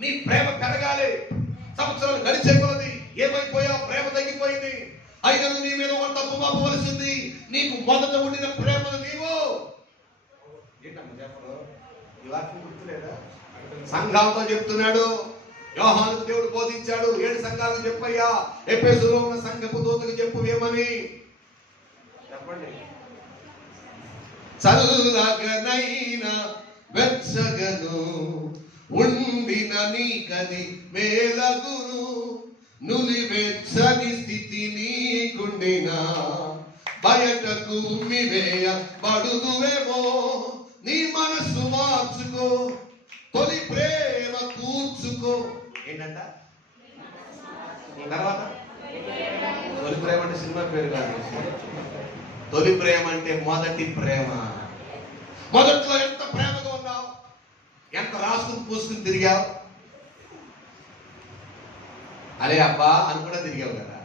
నీ ప్రేమ పెరగాలి. సంవత్సరాలు గడిచే కొలది ఏమైపోయావు? ప్రేమ తగ్గిపోయింది. అయినను నీ మీద ఒక తప్పు మాపవలసింది. నీకు మొదట ఉండిన ప్రేమను నీవు ఏంటమ్మా చెప్పరు? ఈ వాక్యం గుర్తులేదా? సంఘాలతో చెప్తున్నాడు. యోహాను దేవుడు బోధించాడు. 7 సంఘాలకు చెప్పయ్యా. ఎఫెసులో ఉన్న సంఘపు దూతకు చెప్పు ఏమని చెప్పండి. చల్లగనైన వెచ్చగను ఉండిన నీకది మేలగును. నులివెచ్చని స్థితి నీకుండిన బయటకు ఉమ్మివేయ పడుదువేమో. నీ మనసు మార్చుకో, తొలి ప్రేమ కూర్చుకో. ఏంటంట తర్వాత? తొలి ప్రేమ అంటే సినిమా పేరు కాదు. తొలి ప్రేమ అంటే మొదటి ప్రేమ. మొదట్లో ఎంత ప్రేమగా ఉన్నావు, ఎంత రాసుకుని పూసుకుని తిరిగావు. అరే అబ్బా అని కూడా తిరిగావు కదా.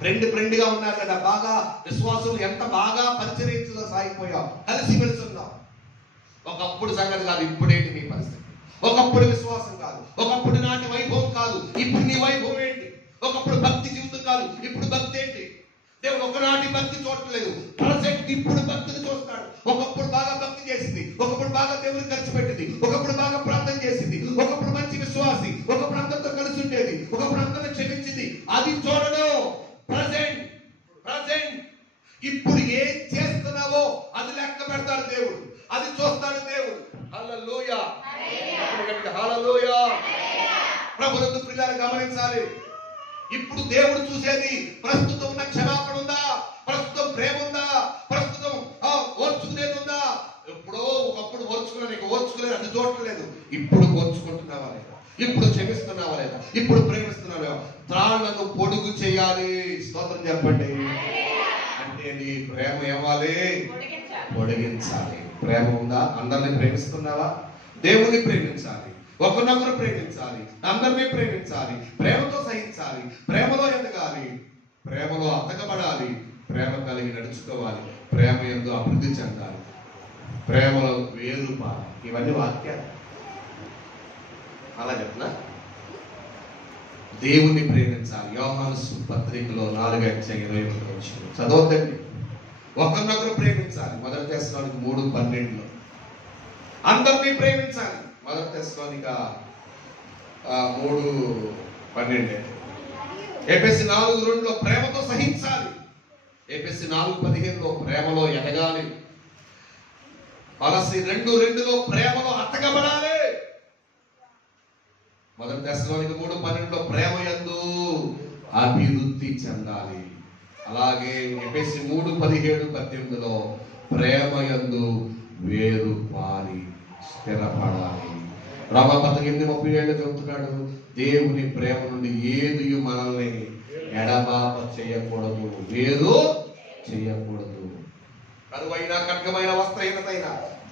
ఫ్రెండ్గా ఉన్నారు కదా. బాగా విశ్వాసం ఎంత బాగా పరిచరించలో సాగిపోయావు. కలిసిమెలిసి ఉన్నావు. ఒకప్పుడు సంగతి కాదు, ఇప్పుడేంటి నీ పరిస్థితి? ఒకప్పుడు విశ్వాసం కాదు, ఒకప్పుడు నాటి వైభవం కాదు, ఇప్పుడు నీ వైభవం ఏంటి? ఒకప్పుడు భక్తి జీవితం కాదు, ఇప్పుడు భక్తి ఏంటి? దేవుడు ఒకనాటి భక్తి చూడట్లేదు, ప్రజెంట్ ఇప్పుడు భక్తిని చూస్తాడు. ఒకప్పుడు బాగా భక్తి చేసింది, ఒకప్పుడు బాగా దేవుడిని ఖర్చు పెట్టింది, ఒకప్పుడు బాగా ప్రార్థన చేసింది, ఒకప్పుడు మంచి విశ్వాసి, ఒకప్పుడు అందరితో కలిసి ఉండేది, ఒకప్పుడు అందరిని క్షమించింది. అది చూడడం ప్రజెంట్. ఇప్పుడు ఏం చేస్తున్నావో అది లెక్క పెడతాడు దేవుడు, అది చూస్తాడు దేవుడు. హల్లెలూయా, హల్లెలూయా. ప్రభువునందు ప్రియులారా గమనించాలి. ఇప్పుడు దేవుడు చూసేది ప్రస్తుతం ఉన్న క్షమాపణ ఉందా, ప్రస్తుతం ప్రేమ ఉందా, ప్రస్తుతం ఓర్చుకునేది ఉందా. ఎప్పుడో ఒకప్పుడు ఓర్చుకోలేదు, అది చూడట్లేదు. ఇప్పుడు ఓర్చుకుంటున్నావా లేదా, ఇప్పుడు క్షమిస్తున్నావా లేదా, ఇప్పుడు ప్రేమిస్తున్నావా? త్రాళ్లను పొడుగు చేయాలి. స్తోత్రం చెప్పండి. అంటే నీ ప్రేమ ఏమాలి? పొడిగించాలి. ప్రేమ ఉందా? అందరిని ప్రేమిస్తున్నావా? దేవుని ప్రేమించాలి, ఒకరినొకరు ప్రేమించాలి, అందరినీ ప్రేమించాలి, ప్రేమతో సహించాలి, ప్రేమలో ఎదగాలి, ప్రేమలో అతకబడాలి, ప్రేమ కలిగి నడుచుకోవాలి, ప్రేమ యందు అభివృద్ధి చెందాలి, ప్రేమలో వేరుపాలి. ఇవన్నీ వాక్యాలు. అలా చెప్తున్నా. దేవుణ్ణి ప్రేమించాలి. యోహాను పత్రికలో 4:21 చదవద్దండి. ఒకరినొకరు ప్రేమించాలి. 1 తెస్సలోనిక 3:12. అందరినీ ప్రేమించాలి. 1 తెస్సలోనిక 3:12. ఎఫెసీ 4:2 ప్రేమతో సహించాలి. ఎఫెసీ 4:15 ప్రేమలో ఎదగాలి. కొలస్సీ 2:2 ప్రేమలో అతకబడాలి. 1 తెస్సలోనిక 3:12 ప్రేమ యందు అభివృద్ధి చెందాలి. అలాగే ఎఫెసీ 3:17-18 ప్రేమ యందు వేరు పారి స్థిరపడాలి. రోమాపత్రిక 8:37 చెబుతున్నాడు, దేవుని ప్రేమ నుండి ఏది మనల్ని ఎడబాప చేయకూడదు, వేరు చేయకూడదు. కరువైన ఖడ్గమైన వస్త్రహీనతైన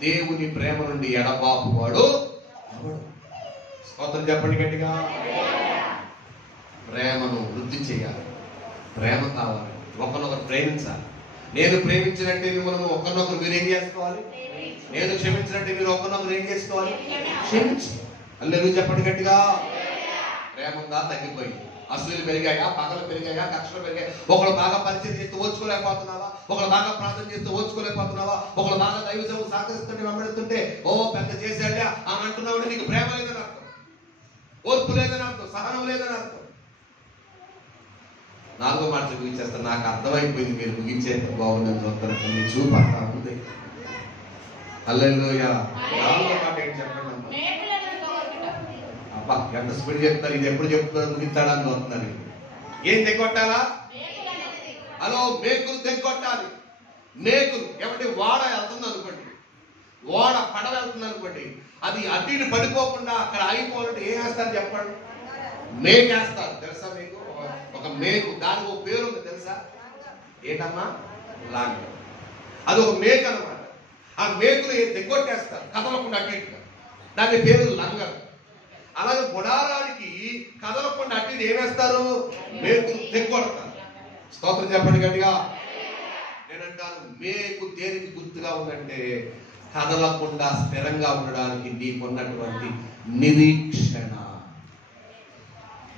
దేవుని ప్రేమ నుండి ఎడబాపు వాడు ఎవడు? స్తోత్రం చెప్పండి గట్టిగా. ప్రేమను వృద్ధి చేయాలి. ప్రేమ కావాలి. ఒకరినొకరు ప్రేమించాలి. నేను ప్రేమించినట్టే మిమ్మల్ని ఒకరినొకరు మీరు ఏం చేసుకోవాలి? నేను క్షమించినట్టే మీరు ఒకరినొకరు ఏం చేసుకోవాలి? క్షమించు. హల్లెలూయా చెప్పండి గట్టిగా. ప్రేమ ఉందా? తగ్గిపోయింది. అసూలు పెరిగాయా, పగలు పెరిగాయా, కక్షలు పెరిగాయా? ఒకళ్ళు బాగా పరిచయం చేస్తూ ఓర్చుకోలేకపోతున్నావా? ఒకళ్ళు బాగా ప్రార్థన చేస్తూ ఓర్చుకోలేకపోతున్నావా? ఒకళ్ళు బాగా దైవ సేవకు సహకరిస్తుంటే వెంబడుతుంటే ఓ పెద్ద చేశాడే అని అంటున్నావు. నీకు ప్రేమ లేదని అర్థం, ఓర్పు లేదని అర్థం, సహనం లేదని అర్థం. 4వ మాట ముగించేస్తాను. నాకు అర్థమైపోయింది మీరు ముగించేంత బాగుందని చూస్తాను. మీ చూపు అర్థం ఉంది. హల్లెలూయా. 4వ మాట ఏంటి చెప్పండి అమ్మా. అబ్బా ఎంత స్పీడ్ చెప్తారు. ఇది ఎప్పుడు చెప్తారు ముగిస్తాడని చూస్తున్నారు. ఏం తెగొట్టాలా? హలో, మేకులు తెగొట్టాలి. మేకులు ఏమంటే వాడ వెళ్తుంది అనుకోండి, అటు ఇటు పడిపోకుండా అక్కడ ఆగిపోవాలంటే ఏం వేస్తారు చెప్పండి? మేకేస్తారు. తెలుసా మీకు? ఒక మేకు, దానికి ఒక పేరు ఉంది తెలుసా? ఏంటమ్మా? లాంగ్. అది ఒక మేకు అనమాట. ఆ మేకులు తెగొట్టేస్తారు కదలకుండా అటు ఇటుగా, దాని పేరు లంగర్. అలాగే గుడారానికి కదలకుండా అటు ఇటు ఏమేస్తారు? మేకులు తెగొడతారు. స్తోత్రం చెప్పండి గట్టిగా. నేనంటాను, మేకు దేనికి గుర్తుగా ఉందంటే కదలకుండా స్థిరంగా ఉండడానికి నీకున్నటువంటి నిరీక్షణ.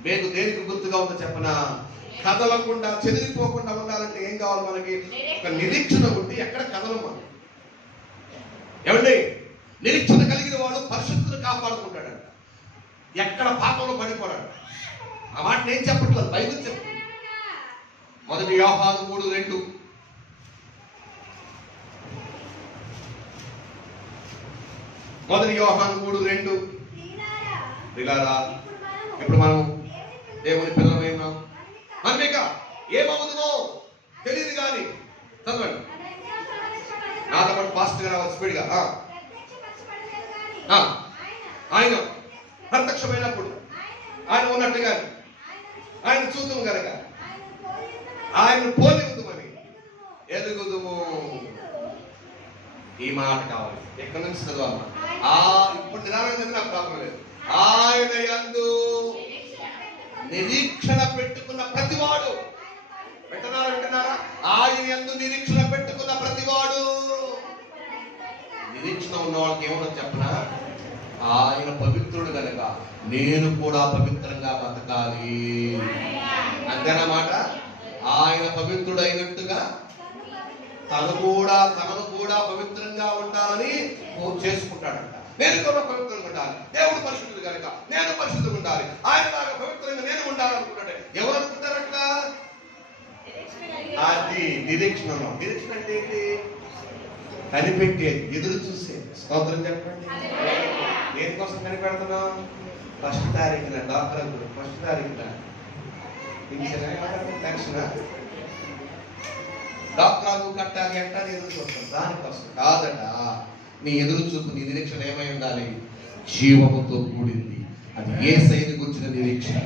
మేకు దేనికి గుర్తుగా ఉందో చెప్పనా? కదలకుండా చెదిరిపోకుండా ఉండాలంటే ఏం కావాలి మనకి? ఒక నిరీక్షణ ఉంటే ఎక్కడ కదలం మనం. ఏమండి? నిరీక్షణ కలిగిన వాడు పరిశుద్ధులను కాపాడుకుంటాడంట, ఎక్కడ పాపంలో పడిపోడాడు. ఆ మాట నేను చెప్పట్లేదు, బైబిల్ చెప్తుంది. 1 యోహాను 3:2. 1 యోహాను 3:2. పిల్లారా, ఇప్పుడు మనం దేవుని పిల్లలమై ఉన్నాం. మనమేక ఏమవుతుందో తెలియదు కానీ చదవండి. నాతో పాటు ఫాస్ట్ గా రావాలి, స్పీడ్ గా. ఆయన ప్రత్యక్షమైనప్పుడు ఆయన ఉన్నట్టుగా ఆయన చూద్దాము కనుక ఆయన పోలి ఉందని ఎదుగుదుము. ఈ మాట కావాలి. ఎక్కడి నుంచి చదవాలమ్మా? ఇప్పుడు నిదానం నాకు ప్రాబ్లం లేదు. ఆయన యందు నిరీక్షణ పెట్టుకున్న ప్రతివాడు, వింటున్నారా? ఆయన యందు నిరీక్షణ పెట్టుకున్న ప్రతివాడు. నిరీక్షణ ఉన్న వాళ్ళకి ఏమన్నా చెప్పనా? ఆయన పవిత్రుడు కనుక నేను కూడా పవిత్రంగా బతకాలి, అంతేనమాట. ఆయన పవిత్రుడైనట్టుగా తనను కూడా పవిత్రంగా ఉండాలని చేసుకుంటాడంట. నేను కూడా పవిత్రంగా ఉండాలి, దేవుడు పరిశుద్ధుడు కనుక నేను పరిశుద్ధంగా ఉండాలి, ఆయన లాగా పవిత్రంగా నేను ఉండాలనుకుంటాడు. ఎవరు అనుకుంటారట? అది నిరీక్షణ. నిరీక్షణ అంటే ఏంటి? కనిపెట్టేది, ఎదురు చూసే. స్తోత్రం చెప్పండి. దేనికోసం కనిపెడుతున్నాం? 1వ తారీఖున డాక్టర్ 1వ తారీఖున డాక్టర్ కట్టాలి అంటారు, ఎదురు చూస్తాం. దానికోసం కాదట. నీ ఎదురు చూపు, నీ నిరీక్షణ ఏమై ఉండాలి? జీవముతో కూడింది. అది యేసయ్యను గురించిన నిరీక్షణ.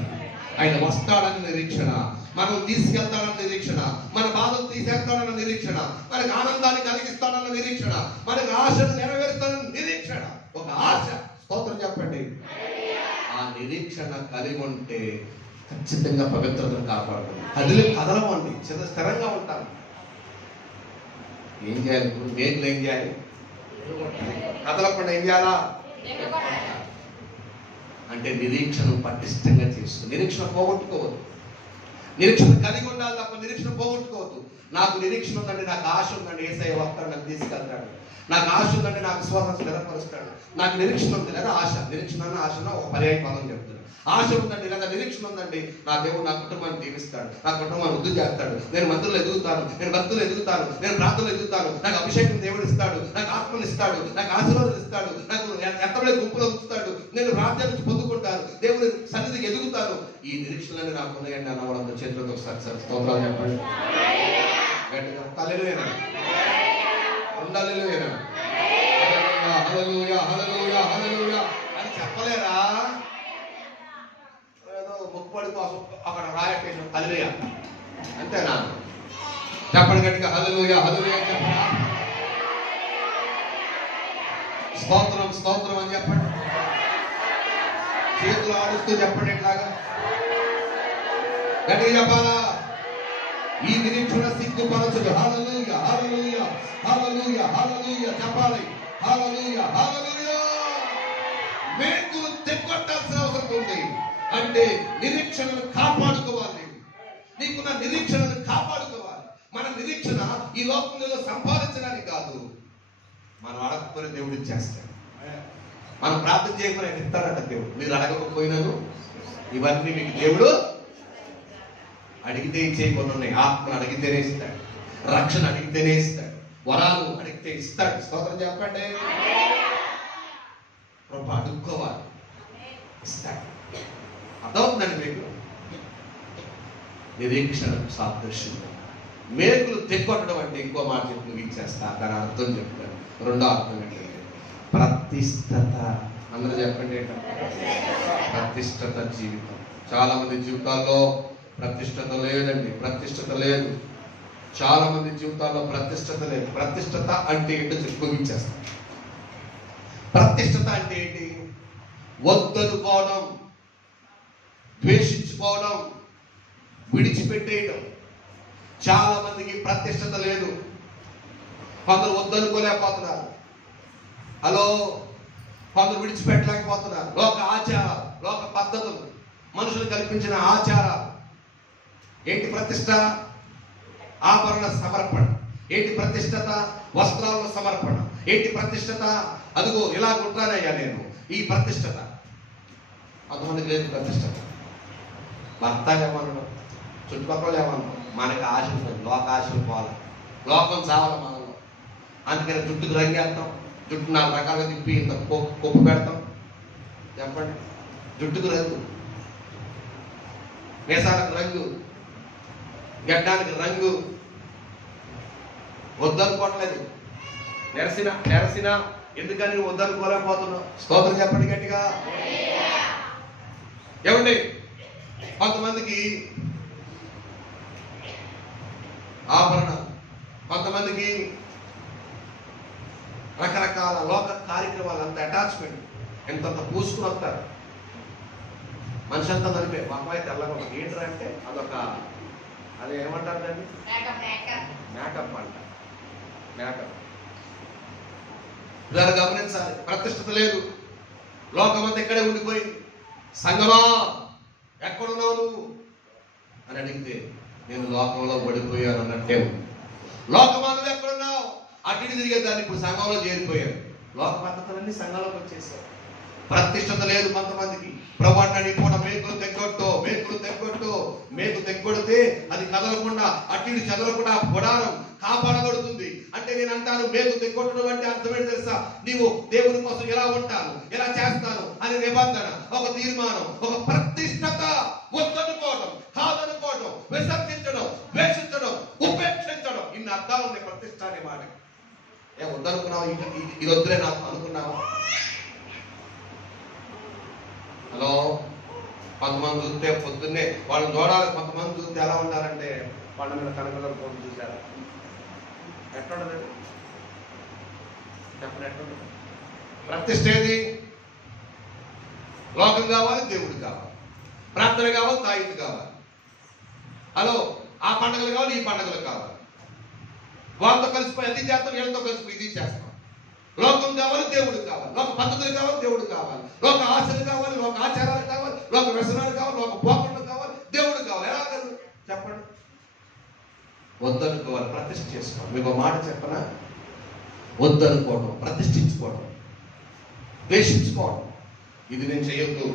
ఆయన వస్తాడన్న నిరీక్షణ, మనం తీసుకెళ్తాడన్న నిరీక్షణ, మన బాధలు తీసేస్తాడన్న నిరీక్షణ, మనకు ఆనందాన్ని కలిగిస్తాడన్న నిరీక్షణ, మనకు ఆశను నెరవేరుస్తాడన్న నిరీక్షణ. ఒక ఆశ. స్తోత్రం చెప్పండి. ఆ నిరీక్షణ కలిగి ఉంటే ఖచ్చితంగా పవిత్రతను కాపాడుతుంది. కదలమండి, స్థిరంగా ఉంటాను. ఏం చేయాలి? మేకులు ఏం చేయాలి? కదలకుండా ఏం చేయాలా? అంటే నిరీక్షను పటిష్టంగా చేస్తుంది. నిరీక్షణ పోగొట్టుకోవద్దు. నిరీక్షణ కలిగి ఉండాలి తప్ప నిరీక్షణ పోగొట్టుకోవద్దు. నాకు నిరీక్షణ ఉందండి, నాకు ఆశ ఉందండి, యేసయ్య వస్తాడు, నాకు తీసుకెళ్తాడు. నాకు ఆశ ఉందండి, నాకు విశ్వాసం స్థిరపరుస్తాడు. నాకు నిరీక్షణ ఉంది లేదా ఆశ. నిరీక్షణ ఆశన ఒక పర్యాయ పదం చెప్తాడు. ఆశ ఉందండి లేదా నిరీక్షణ ఉందండి, నా దేవుడు నా కుటుంబాన్ని దీవిస్తాడు, నా కుటుంబాన్ని వృద్ధి చేస్తాడు, నేను మంత్రులు ఎదుగుతాను, నేను భక్తులు ఎదుగుతాను, నేను ప్రార్థనలు ఎదుగుతాను, నాకు అభిషేకం దేవుడు ఇస్తాడు, నాకు ఆత్మను ఇస్తాడు, నాకు ఆశీర్వాదం ఇస్తాడు, నాకు ఎత్తబడే గుంపులో ఉంచుతాడు, నేను ప్రార్థన నుంచి పొందుకుంటాను, దేవుడి సన్నిధికి ఎదుగుతాను. ఈ నిరీక్షణలన్నీ నాకు ఉన్నాయండి అన్న వాళ్ళందరూ చేతులతో ఒకసారి స్తోత్రాలు చెప్పండి. గట్టిగా హల్లెలూయా, హల్లెలూయా, హల్లెలూయా, హల్లెలూయా, హల్లెలూయా అని చెప్పలేరా? ఏదో ముక్కుపడి కోసం అక్కడ రాయటేషన్ హల్లెలూయా అంతేనా? చెప్పండి గట్టిగా హల్లెలూయా, హల్లెలూయా అని చెప్పండి. స్తోత్రం స్తోత్రం అని చెప్పండి. చేతులు ఆడుస్తూ చెప్పండి. ఇట్లాగా గట్టిగా చెప్పాలా? ఈ నిరీక్షణ సిగ్గుపరచదు. హల్లెలూయా, హల్లెలూయా, హల్లెలూయా, హల్లెలూయా చెప్పాలి. హల్లెలూయా, హల్లెలూయా. మేకులు తెగొట్టాల్సిన అవసరం ఉంది. అంటే నిరీక్షణను కాపాడుకోవాలి. నీకున్న నిరీక్షణను కాపాడుకోవాలి. మన నిరీక్షణ ఈ లోకంలో సంపాదించడానికి కాదు. మనం అడగకపోయిన దేవుడు ఇచ్చేస్తాడు. మనం ప్రార్థన చేయకపోయినా ఇస్తాడట దేవుడు. మీరు అడగకపోయినాను ఇవన్నీ మీకు దేవుడు అడిగితే ఇచ్చేయకుండా ఉన్నాయి. ఆత్మను అడిగితేనే ఇస్తాడు, రక్షణ అడిగితేనే ఇస్తాడు, వరాలు అడిగితే ఇస్తాడు. స్తోత్రం చెప్పండి. ప్రభు అడుక్కోవాలి, ఇస్తాడు. అర్థమవుతుందండి మీకు? నిరీక్షణ సాదృశ్యంగా మేకులు తెగొట్టడం అంటే ఇంకో మాట చెప్పి ముగించేస్తా. దాని అర్థం చెప్తాను. రెండో అర్థం ఏంటంటే ప్రతిష్టత. అందరూ చెప్పండి ఏంటంటే ప్రతిష్టత జీవితం. చాలా మంది జీవితాల్లో ప్రతిష్టత లేదండి, ప్రతిష్టత లేదు. చాలా మంది జీవితాల్లో ప్రతిష్టత లేదు. ప్రతిష్టత అంటే ఏంటో చెప్పుకోవిచ్చేస్తాం. ప్రతిష్టత అంటే ఏంటి? వద్దనుకోవడం, ద్వేషించుకోవడం, విడిచిపెట్టేయడం. చాలా మందికి ప్రతిష్టత లేదు. కొందరు వద్దనుకోలేకపోతున్నారు. హలో, కొందరు విడిచిపెట్టలేకపోతున్నారు. లోక ఆచారాలు, లోక పద్ధతులు, మనుషులు కల్పించిన ఆచారాలు. ఏంటి ప్రతిష్ట? ఆభరణ సమర్పణ. ఏంటి ప్రతిష్టత? వస్త్రాల సమర్పణ. ఏంటి ప్రతిష్టత? అదిగో ఇలా ఉంటానయ్యా నేను, ఈ ప్రతిష్టత. కొంతమందికి లేదు ప్రతిష్టత. భర్త ఏమన్నాడు, చుట్టుపక్కల ఏమన్నాడు, మనకి ఆశ ఉంటుంది, లోక ఆశలు పోవాలి, లోకం చావాలి మనలో. అందుకని జుట్టుకు రంగేస్తాం, జుట్టు 4 రకాలుగా తిప్పి ఇంత కొప్పు పెడతాం. చెప్పండి, జుట్టుకు రంగు, వేసాలకు రంగు, గడ్డానికి రంగు. వద్దనుకోవట్లేదు. నెరసిన ఎందుకని నువ్వు వద్దనుకోలేకపోతున్నావు? స్తోత్రం చెప్పండి గట్టిగా. ఏమండి, కొంతమందికి ఆభరణ, కొంతమందికి రకరకాల లోక కార్యక్రమాలు, అంత అటాచ్మెంట్, ఎంతంత పూసుకుని వస్తారు. మనిషి అంతా నలిపే. మా అమ్మాయి తెల్లగా ఉంటుంది. ఏంటంటే అంటే అదొక, అది ఏమంటారు దాన్ని? మేకప్ అంట. మేకప్. ఇలా గమనించాలి. ప్రతిష్టత లేదు. లోకమంతా ఇక్కడే ఉండిపోయింది. సంగమా ఎక్కడున్నావు నువ్వు అని అడిగితే నేను లోకంలో పడిపోయాను అన్నట్టే ఉంది. లోకమా నువ్వు ఎక్కడున్నావు? అటు తిరిగేదాన్ని ఇప్పుడు సంఘంలో చేరిపోయాను. లోక పద్ధతులన్నీ సంఘంలోకి వచ్చేసారు. ప్రతిష్టత లేదు కొంతమందికి. ప్రభాన్ని కూడా మేకులు తెగ్గొడితే అది కదలకుండా, అటు ఇటు చెదలకుండా గుడారం కాపాడబడుతుంది. అంటే నేను అంటాను, మేకు తెగ్గొట్టడం అంటే అర్థం ఏంటి తెలుసా? నీవు దేవుని కోసం ఎలా ఉంటాను, ఎలా చేస్తాను అనే నిబంధన, ఒక తీర్మానం, ఒక ప్రతిష్టత. వద్దనుకోవడం, కాదనుకోవడం, విసర్జించడం, ద్వేషించడం, ఉపేక్షించడం. ఇన్ని అర్థాలు ఉన్నాయి ప్రతిష్ట అనే మాట. వద్దనుకున్నావు, ఇది వద్దులే నాకు అనుకున్నావా? హలో, కొంతమంది చూస్తే పొద్దున్నే వాళ్ళు చూడాలి. కొంతమంది చూస్తే ఎలా ఉంటారంటే, వాళ్ళ మీద కనకలర్ ఫోన్ చూసారా? ఎట్లుండదు చెప్పండి, ఎట్లుండదు? ప్రతిష్ట ఏది? లోకం కావాలి, దేవుడు కావాలి, ప్రార్థన కావాలి, తాయితు కావాలి. హలో, ఆ పండుగలు కావాలి, ఈ పండుగలు కావాలి. వాళ్ళతో కలిసిపోయి అది చేస్తాం, వీళ్ళతో కలిసిపోయి ఇది చేస్తాం. లోకం కావాలి, దేవుడు కావాలి, లోక పద్ధతులు కావాలి, దేవుడు కావాలి, లోక ఆశలు కావాలి, లోక ఆచారాలు కావాలి, లోక వ్యసనాలు కావాలి, లోక పోకళ్ళు కావాలి, దేవుడు కావాలి. ఎలా కాదు చెప్పండి? వద్దనుకోవాలి, ప్రతిష్ఠ చేసుకోవాలి. మీకు ఒక మాట చెప్పనా? వద్దనుకోవడం, ప్రతిష్ఠించుకోవడం, ద్వేషించుకోవడం. ఇది నేను చేయొద్దు,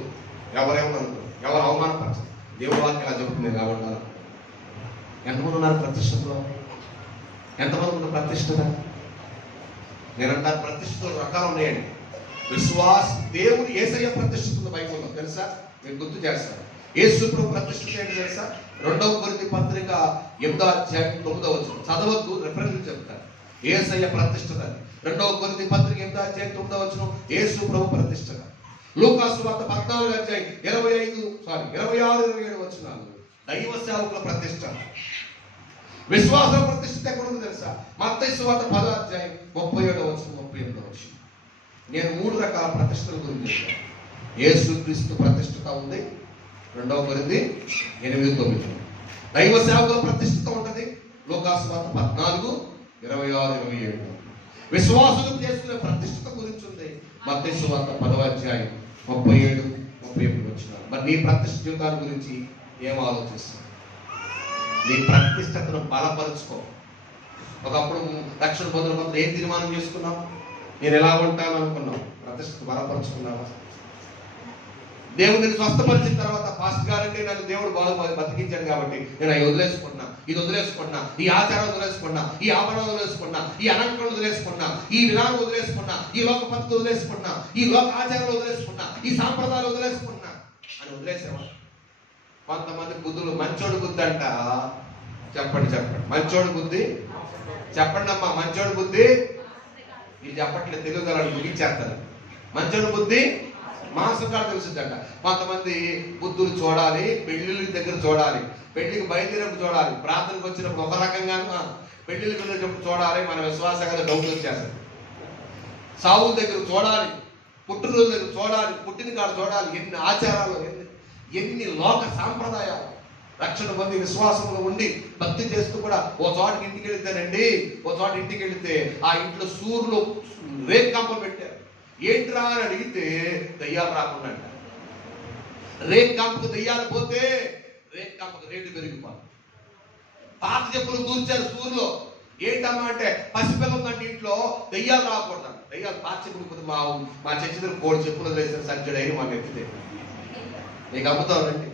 ఎవరేమనుకో, ఎవరు అవమానపరచదు. దేవుడు వాక్యం ఎలా చెప్తుంది, ఎలా ఉండాలి? ఎంతమంది ఉన్నారు ప్రతిష్టలో? ఎంతమంది ఉన్నారు ప్రతిష్టత? నేనంటాను, ప్రతిష్టలు రకాలు ఉన్నాయండి. దేవుడు యేసయ్య ప్రతిష్ఠితున్న బైబిల్లో తెలుసా? మీరు గుర్తు చేస్తారు. యేసు ప్రభు ప్రతిష్ఠిత ఏంటి తెలుసా? 2వ కొరింథీ పత్రిక 8వ అధ్యాయం 9వ వచనం చదవద్దు, రెఫరెన్స్ చెప్తారు. యేసయ్య ప్రతిష్ఠిత. 2వ కొరింథీ పత్రిక 8వ అధ్యాయం 9వ వచనం యేసు ప్రభు ప్రతిష్ఠిత. లూకా సువార్త 14వ అధ్యాయం 26-27 వచనాలు దైవ సేవకుల ప్రతిష్ఠ. విశ్వాసం ప్రతిష్ఠిత ఎక్కడుంది తెలుసా? మత్తయి సువార్త 10వ అధ్యాయం 37వ వచనం 38వ వచనం. నేను 3 రకాల ప్రతిష్టల గురించి చెప్పాను. యేసుక్రీస్తు ప్రతిష్ఠిత ఉంది, 2వ కొరింథీ 8:9. దైవ సేవకుల ప్రతిష్ఠిత ఉంటుంది, లూకా సువార్త 14:26-27. విశ్వాసులు చేసుకునే ప్రతిష్ఠిత గురించి ఉంది, మత్తయి సువార్త 10వ అధ్యాయం 37-38 వచనాలు. మరి నీ ప్రతిష్ఠ జీవితాన్ని గురించి ఏం ఆలోచిస్తావు? నీ ప్రతిష్టతను బలపరుచుకో. ఒకప్పుడు రక్షణ పొందిన కొంత ఏం తీర్మానం చేసుకున్నావు? నేను ఎలా ఉంటాను అనుకున్నావు? ప్రతిష్ఠత బలపరుచుకున్నావా? దేవుడిని స్వస్థపరిచిన తర్వాత పాస్టర్ గారంటే నన్ను దేవుడు బాగా బతికించాడు కాబట్టి నేను అవి వదిలేసుకున్నా, ఇది వదిలేసుకున్నా, ఈ ఆచారం వదిలేసుకున్నా, ఈ ఆభరణ వదిలేసుకున్నా, ఈ అలంకరణ వదిలేసుకున్నా, ఈ విధానం వదిలేసుకున్నా, ఈ లోక పద్ధతి వదిలేసుకున్నా, ఈ లోక ఆచారాలు వదిలేసుకున్నా, ఈ సాంప్రదాయాలు వదిలేసుకున్నా అని వదిలేసేవా? కొంతమంది బుద్ధులు, మంచోడు బుద్ధి అంట. చెప్పండి మంచోడు బుద్ధి చెప్పండి అమ్మా. మంచోడు బుద్ధి ఇది చెప్పట్లేదు, తెలుగు గల ముగించేస్తారు. మంచోడు బుద్ధి మాసం కాడ తెలుస్తుందంట. కొంతమంది బుద్ధులు చూడాలి, పెళ్లిళ్ళ దగ్గర చూడాలి, పెళ్లికి బయలుదేరినప్పుడు చూడాలి, ప్రార్థనకు వచ్చినప్పుడు ఒక రకంగాను, పెళ్లిళ్ళకి వెళ్ళేటప్పుడు చూడాలి. మన విశ్వాసంగా డౌట్ వచ్చేస్తుంది. సావుల దగ్గర చూడాలి, పుట్టినరోజు దగ్గర చూడాలి, పుట్టిన కాడ చూడాలి. ఎన్ని ఆచారాలు, ఎన్ని లోక సాంప్రదాయాలు. లక్షల మంది విశ్వాసంలో ఉండి భక్తి చేస్తూ కూడా ఓ చోటకి ఇంటికి వెళితేనండి, ఓ చోట ఇంటికి వెళితే ఆ ఇంట్లో సూర్యులు రేక్ కంపలు పెట్టారు. ఏంట్రా అని అడిగితే దయ్యాలు రాకుండా అంట. రేక్ కంపకు దయ్యాలు పోతే రేక్ కంపకు రేటు పెరిగిపోతుంది. పాత చెప్పులు దూర్చారు సూర్యులో. ఏంటమ్మా అంటే పసిపిల్ల ఉందంటే ఇంట్లో దయ్యాలు రాకూడదు. దయ్యాలు పాత చెప్పులు పోతే మా చర్చి దగ్గర 3 చెప్పులు వేసిన సజ్జుడు అయిన మాకు ఎత్తితే నీకు అమ్ముతానండి.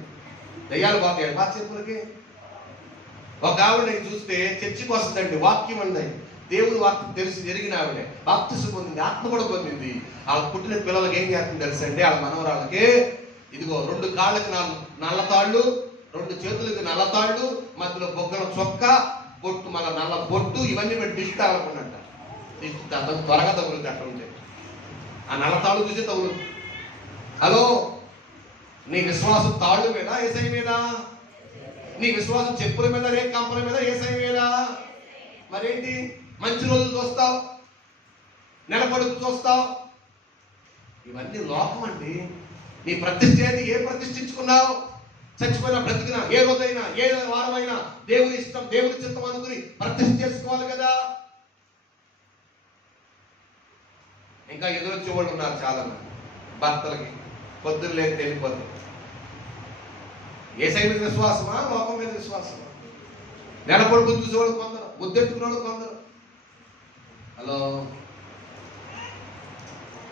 దయ్యాలు పోతాయి పాత చెప్పులకి. ఒక ఆవిడ నేను చూస్తే చర్చికి వస్తుందండి, వాక్యం అండి, దేవుని వాక్యం తెలిసి జరిగిన ఆవిడే, బాప్తిసం పొందింది, ఆత్మ కూడా పొందింది. వాళ్ళ పుట్టిన పిల్లలకి ఏం చేస్తుంది తెలుసండి, వాళ్ళ మనవరాళ్ళకి ఇదిగో 2 కాళ్ళకి నల్లతాళ్ళు, 2 చేతులకి నల్లతాళ్ళు, మధ్యలో బొగ్గల చొక్క, బొట్టు, మళ్ళీ నల్ల బొట్టు, ఇవన్నీ పెట్టి దిష్టి తగలకుండంట. దిష్టి త్వరగా తగులుతుంది. అట్లా ఉంటే ఆ నల్లతాళ్ళు చూసి తగులు. హలో, నీ విశ్వాసం తాళ్ళు మీద, ఏసై మీద? నీ విశ్వాసం చెప్పుల మీద, రేక్ కంపల మీద, ఏసై మీద? మరేంటి? మంచి రోజులు చూస్తావు, నెలపడుకు చూస్తావు, ఇవన్నీ లోకం అండి. నీ ప్రతిష్ఠ ఏది? ఏ ప్రతిష్ఠించుకున్నావు? చచ్చిపోయినా బ్రతికినా ఏ రోజైనా ఏ వారమైనా దేవుని ఇష్టం, దేవుని చిత్తం అనుకుని ప్రతిష్ఠ చేసుకోవాలి కదా. ఇంకా ఎదురొచ్చే వాళ్ళు ఉన్నారు చాలా మంది. భర్తలకి పొద్దున్న లేదు వెళ్ళిపోతుంది. ఏసై మీద విశ్వాసమా, లోకం మీద విశ్వాసమా? నెలపడుకు చూసేవాళ్ళు కొందరు, ముద్దెట్టుకునే వాళ్ళు కొందరు. హలో,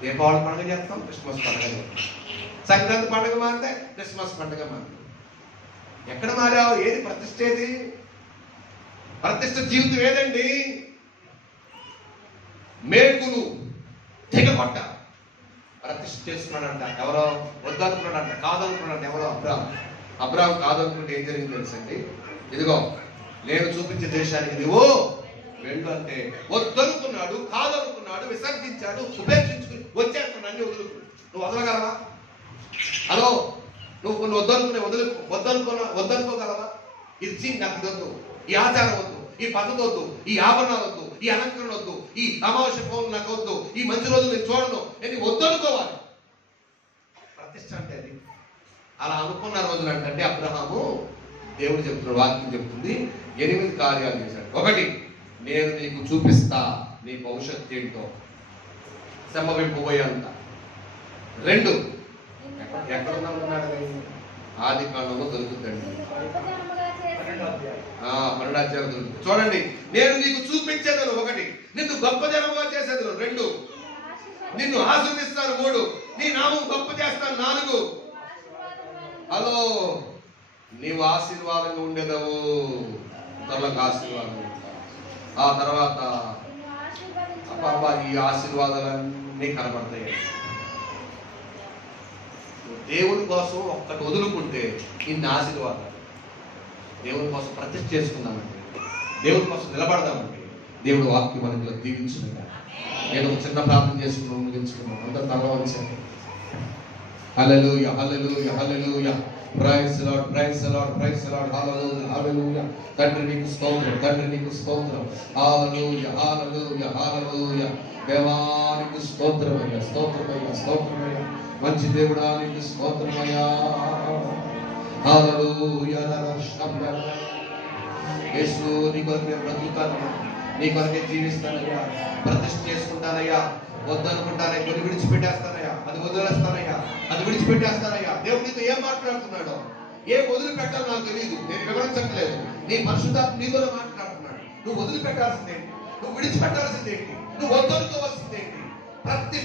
దీపావళి పండుగ చేస్తాం, క్రిస్మస్ పండుగ చేస్తాం. సంక్రాంతి పండుగ మారితే క్రిస్మస్ పండుగ మారితే. ఎక్కడ మారావు? ఏది ప్రతిష్ఠ? ఏది ప్రతిష్ఠ? జీవితం ఏదండి? మేకులు తెగకొట్ట ప్రతిష్ఠ చేసుకున్నాడంట. ఎవరో వద్దనుకున్నాడంట, కాదనుకున్నాడంట. ఎవరో అబ్రాహం కాదనుకుంటే ఏం జరిగింది తెలుసండి? ఇదిగో నేను చూపించే దేశానికి నువ్వు వెళ్ళు అంటే వద్దనుకున్నాడు, కాదనుకున్నాడు, విసర్జించాడు, ఉపేక్షించుకుని వచ్చేస్తున్నాడు. అన్ని వదులుకున్నాడు. నువ్వు వదలగలవా? హలో, నువ్వు కొన్ని వద్దనుకోగలవా? ఇది నాకు వద్దు, ఈ ఆచారం వద్దు, ఈ పద్ధతి వద్దు, ఈ ఆభరణాలు వద్దు, ఈ అలంకరణ వద్దు, ఈ అమావాస్య పౌరులు నాకు వద్దు, ఈ మంచి రోజులు నేను చూడను, నేను వద్దనుకోవాలి. ప్రతిష్ట అంటే అది. అలా అనుకున్న రోజులు అంటే అబ్రహాము, దేవుడు చెప్తున్నాడు, వాక్యం చెప్తుంది, 8 కార్యాలు చేశాడు. 1, నేను నీకు చూపిస్తా నీ భవిష్యత్తు ఏంటో, సంభవింపబోయేంత. 2, ఎక్కడున్నా ఉన్నాడు? ఆది కాండంలో దొరుకుతుందండి. 12వ అధ్యాయం దొరుకుతుంది. చూడండి, నేను నీకు చూపించేదను 1, నిన్ను గొప్ప జనముగా చేసేదను 2, నిన్ను ఆశీర్వదిస్తాను 3, నీ నామం గొప్ప చేస్తాను 4. హలో, నీవు ఆశీర్వాదంగా ఉండేదవు, తనకు ఆశీర్వాదం. ఆ తర్వాత అబ్బా ఈ ఆశీర్వాదాలన్నీ కనబడతాయి. దేవుని కోసం ఒక్కటి వదులుకుంటే ఇన్ని ఆశీర్వాదాలు. దేవుని కోసం ప్రతిష్ఠ చేసుకుందామంటే, దేవుని కోసం నిలబడదామంటే దేవుడు వాక్యం మనకి దీవించుకుంటా. నేను ఒక చిన్న ప్రార్థన చేసుకున్నాను, ముగించుకున్నాను. అందరూ తల వంచండి. Hallelujah, hallelujah, hallelujah. Praise the Lord, praise the Lord, praise the Lord. Hallelujah, hallelujah. తండ్రి నీకు స్తోత్రం, తండ్రి నీకు స్తోత్రం. హల్లెలూయా, హల్లెలూయా, హల్లెలూయా. దేవానికి స్తోత్రమయ్యా, స్తోత్రమయ్యా, స్తోత్రమయ్యా. మంచి దేవుడా నీకు స్తోత్రమయ్యా. హల్లెలూయా. యేసు నీ కొరకే బ్రతుకుతానయ్యా, నీ కొరకే జీవిస్తానయ్యా, ప్రతిష్ఠ చేసుకుంటానయ్యా. వద్దనుకుంటానయ్యా, కొన్ని విడిచిపెట్టేస్తానయ్యా, అది వదిలేస్తానయ్యా, అది విడిచిపెట్టేస్తానయ్యా. దేవుడు నీతో ఏం మాట్లాడుతున్నాడో, ఏం వదిలిపెట్టాలో నాకు తెలియదు, నేను వివరించట్లేదు. నీ పరిశుద్ధాత్మ నీతోనే మాట్లాడుతున్నాడు. నువ్వు వదిలిపెట్టాల్సిందేంటి, నువ్వు విడిచిపెట్టాల్సిందేంటి, నువ్వు వద్దనుకోవాల్సిందేంటి? ప్రతి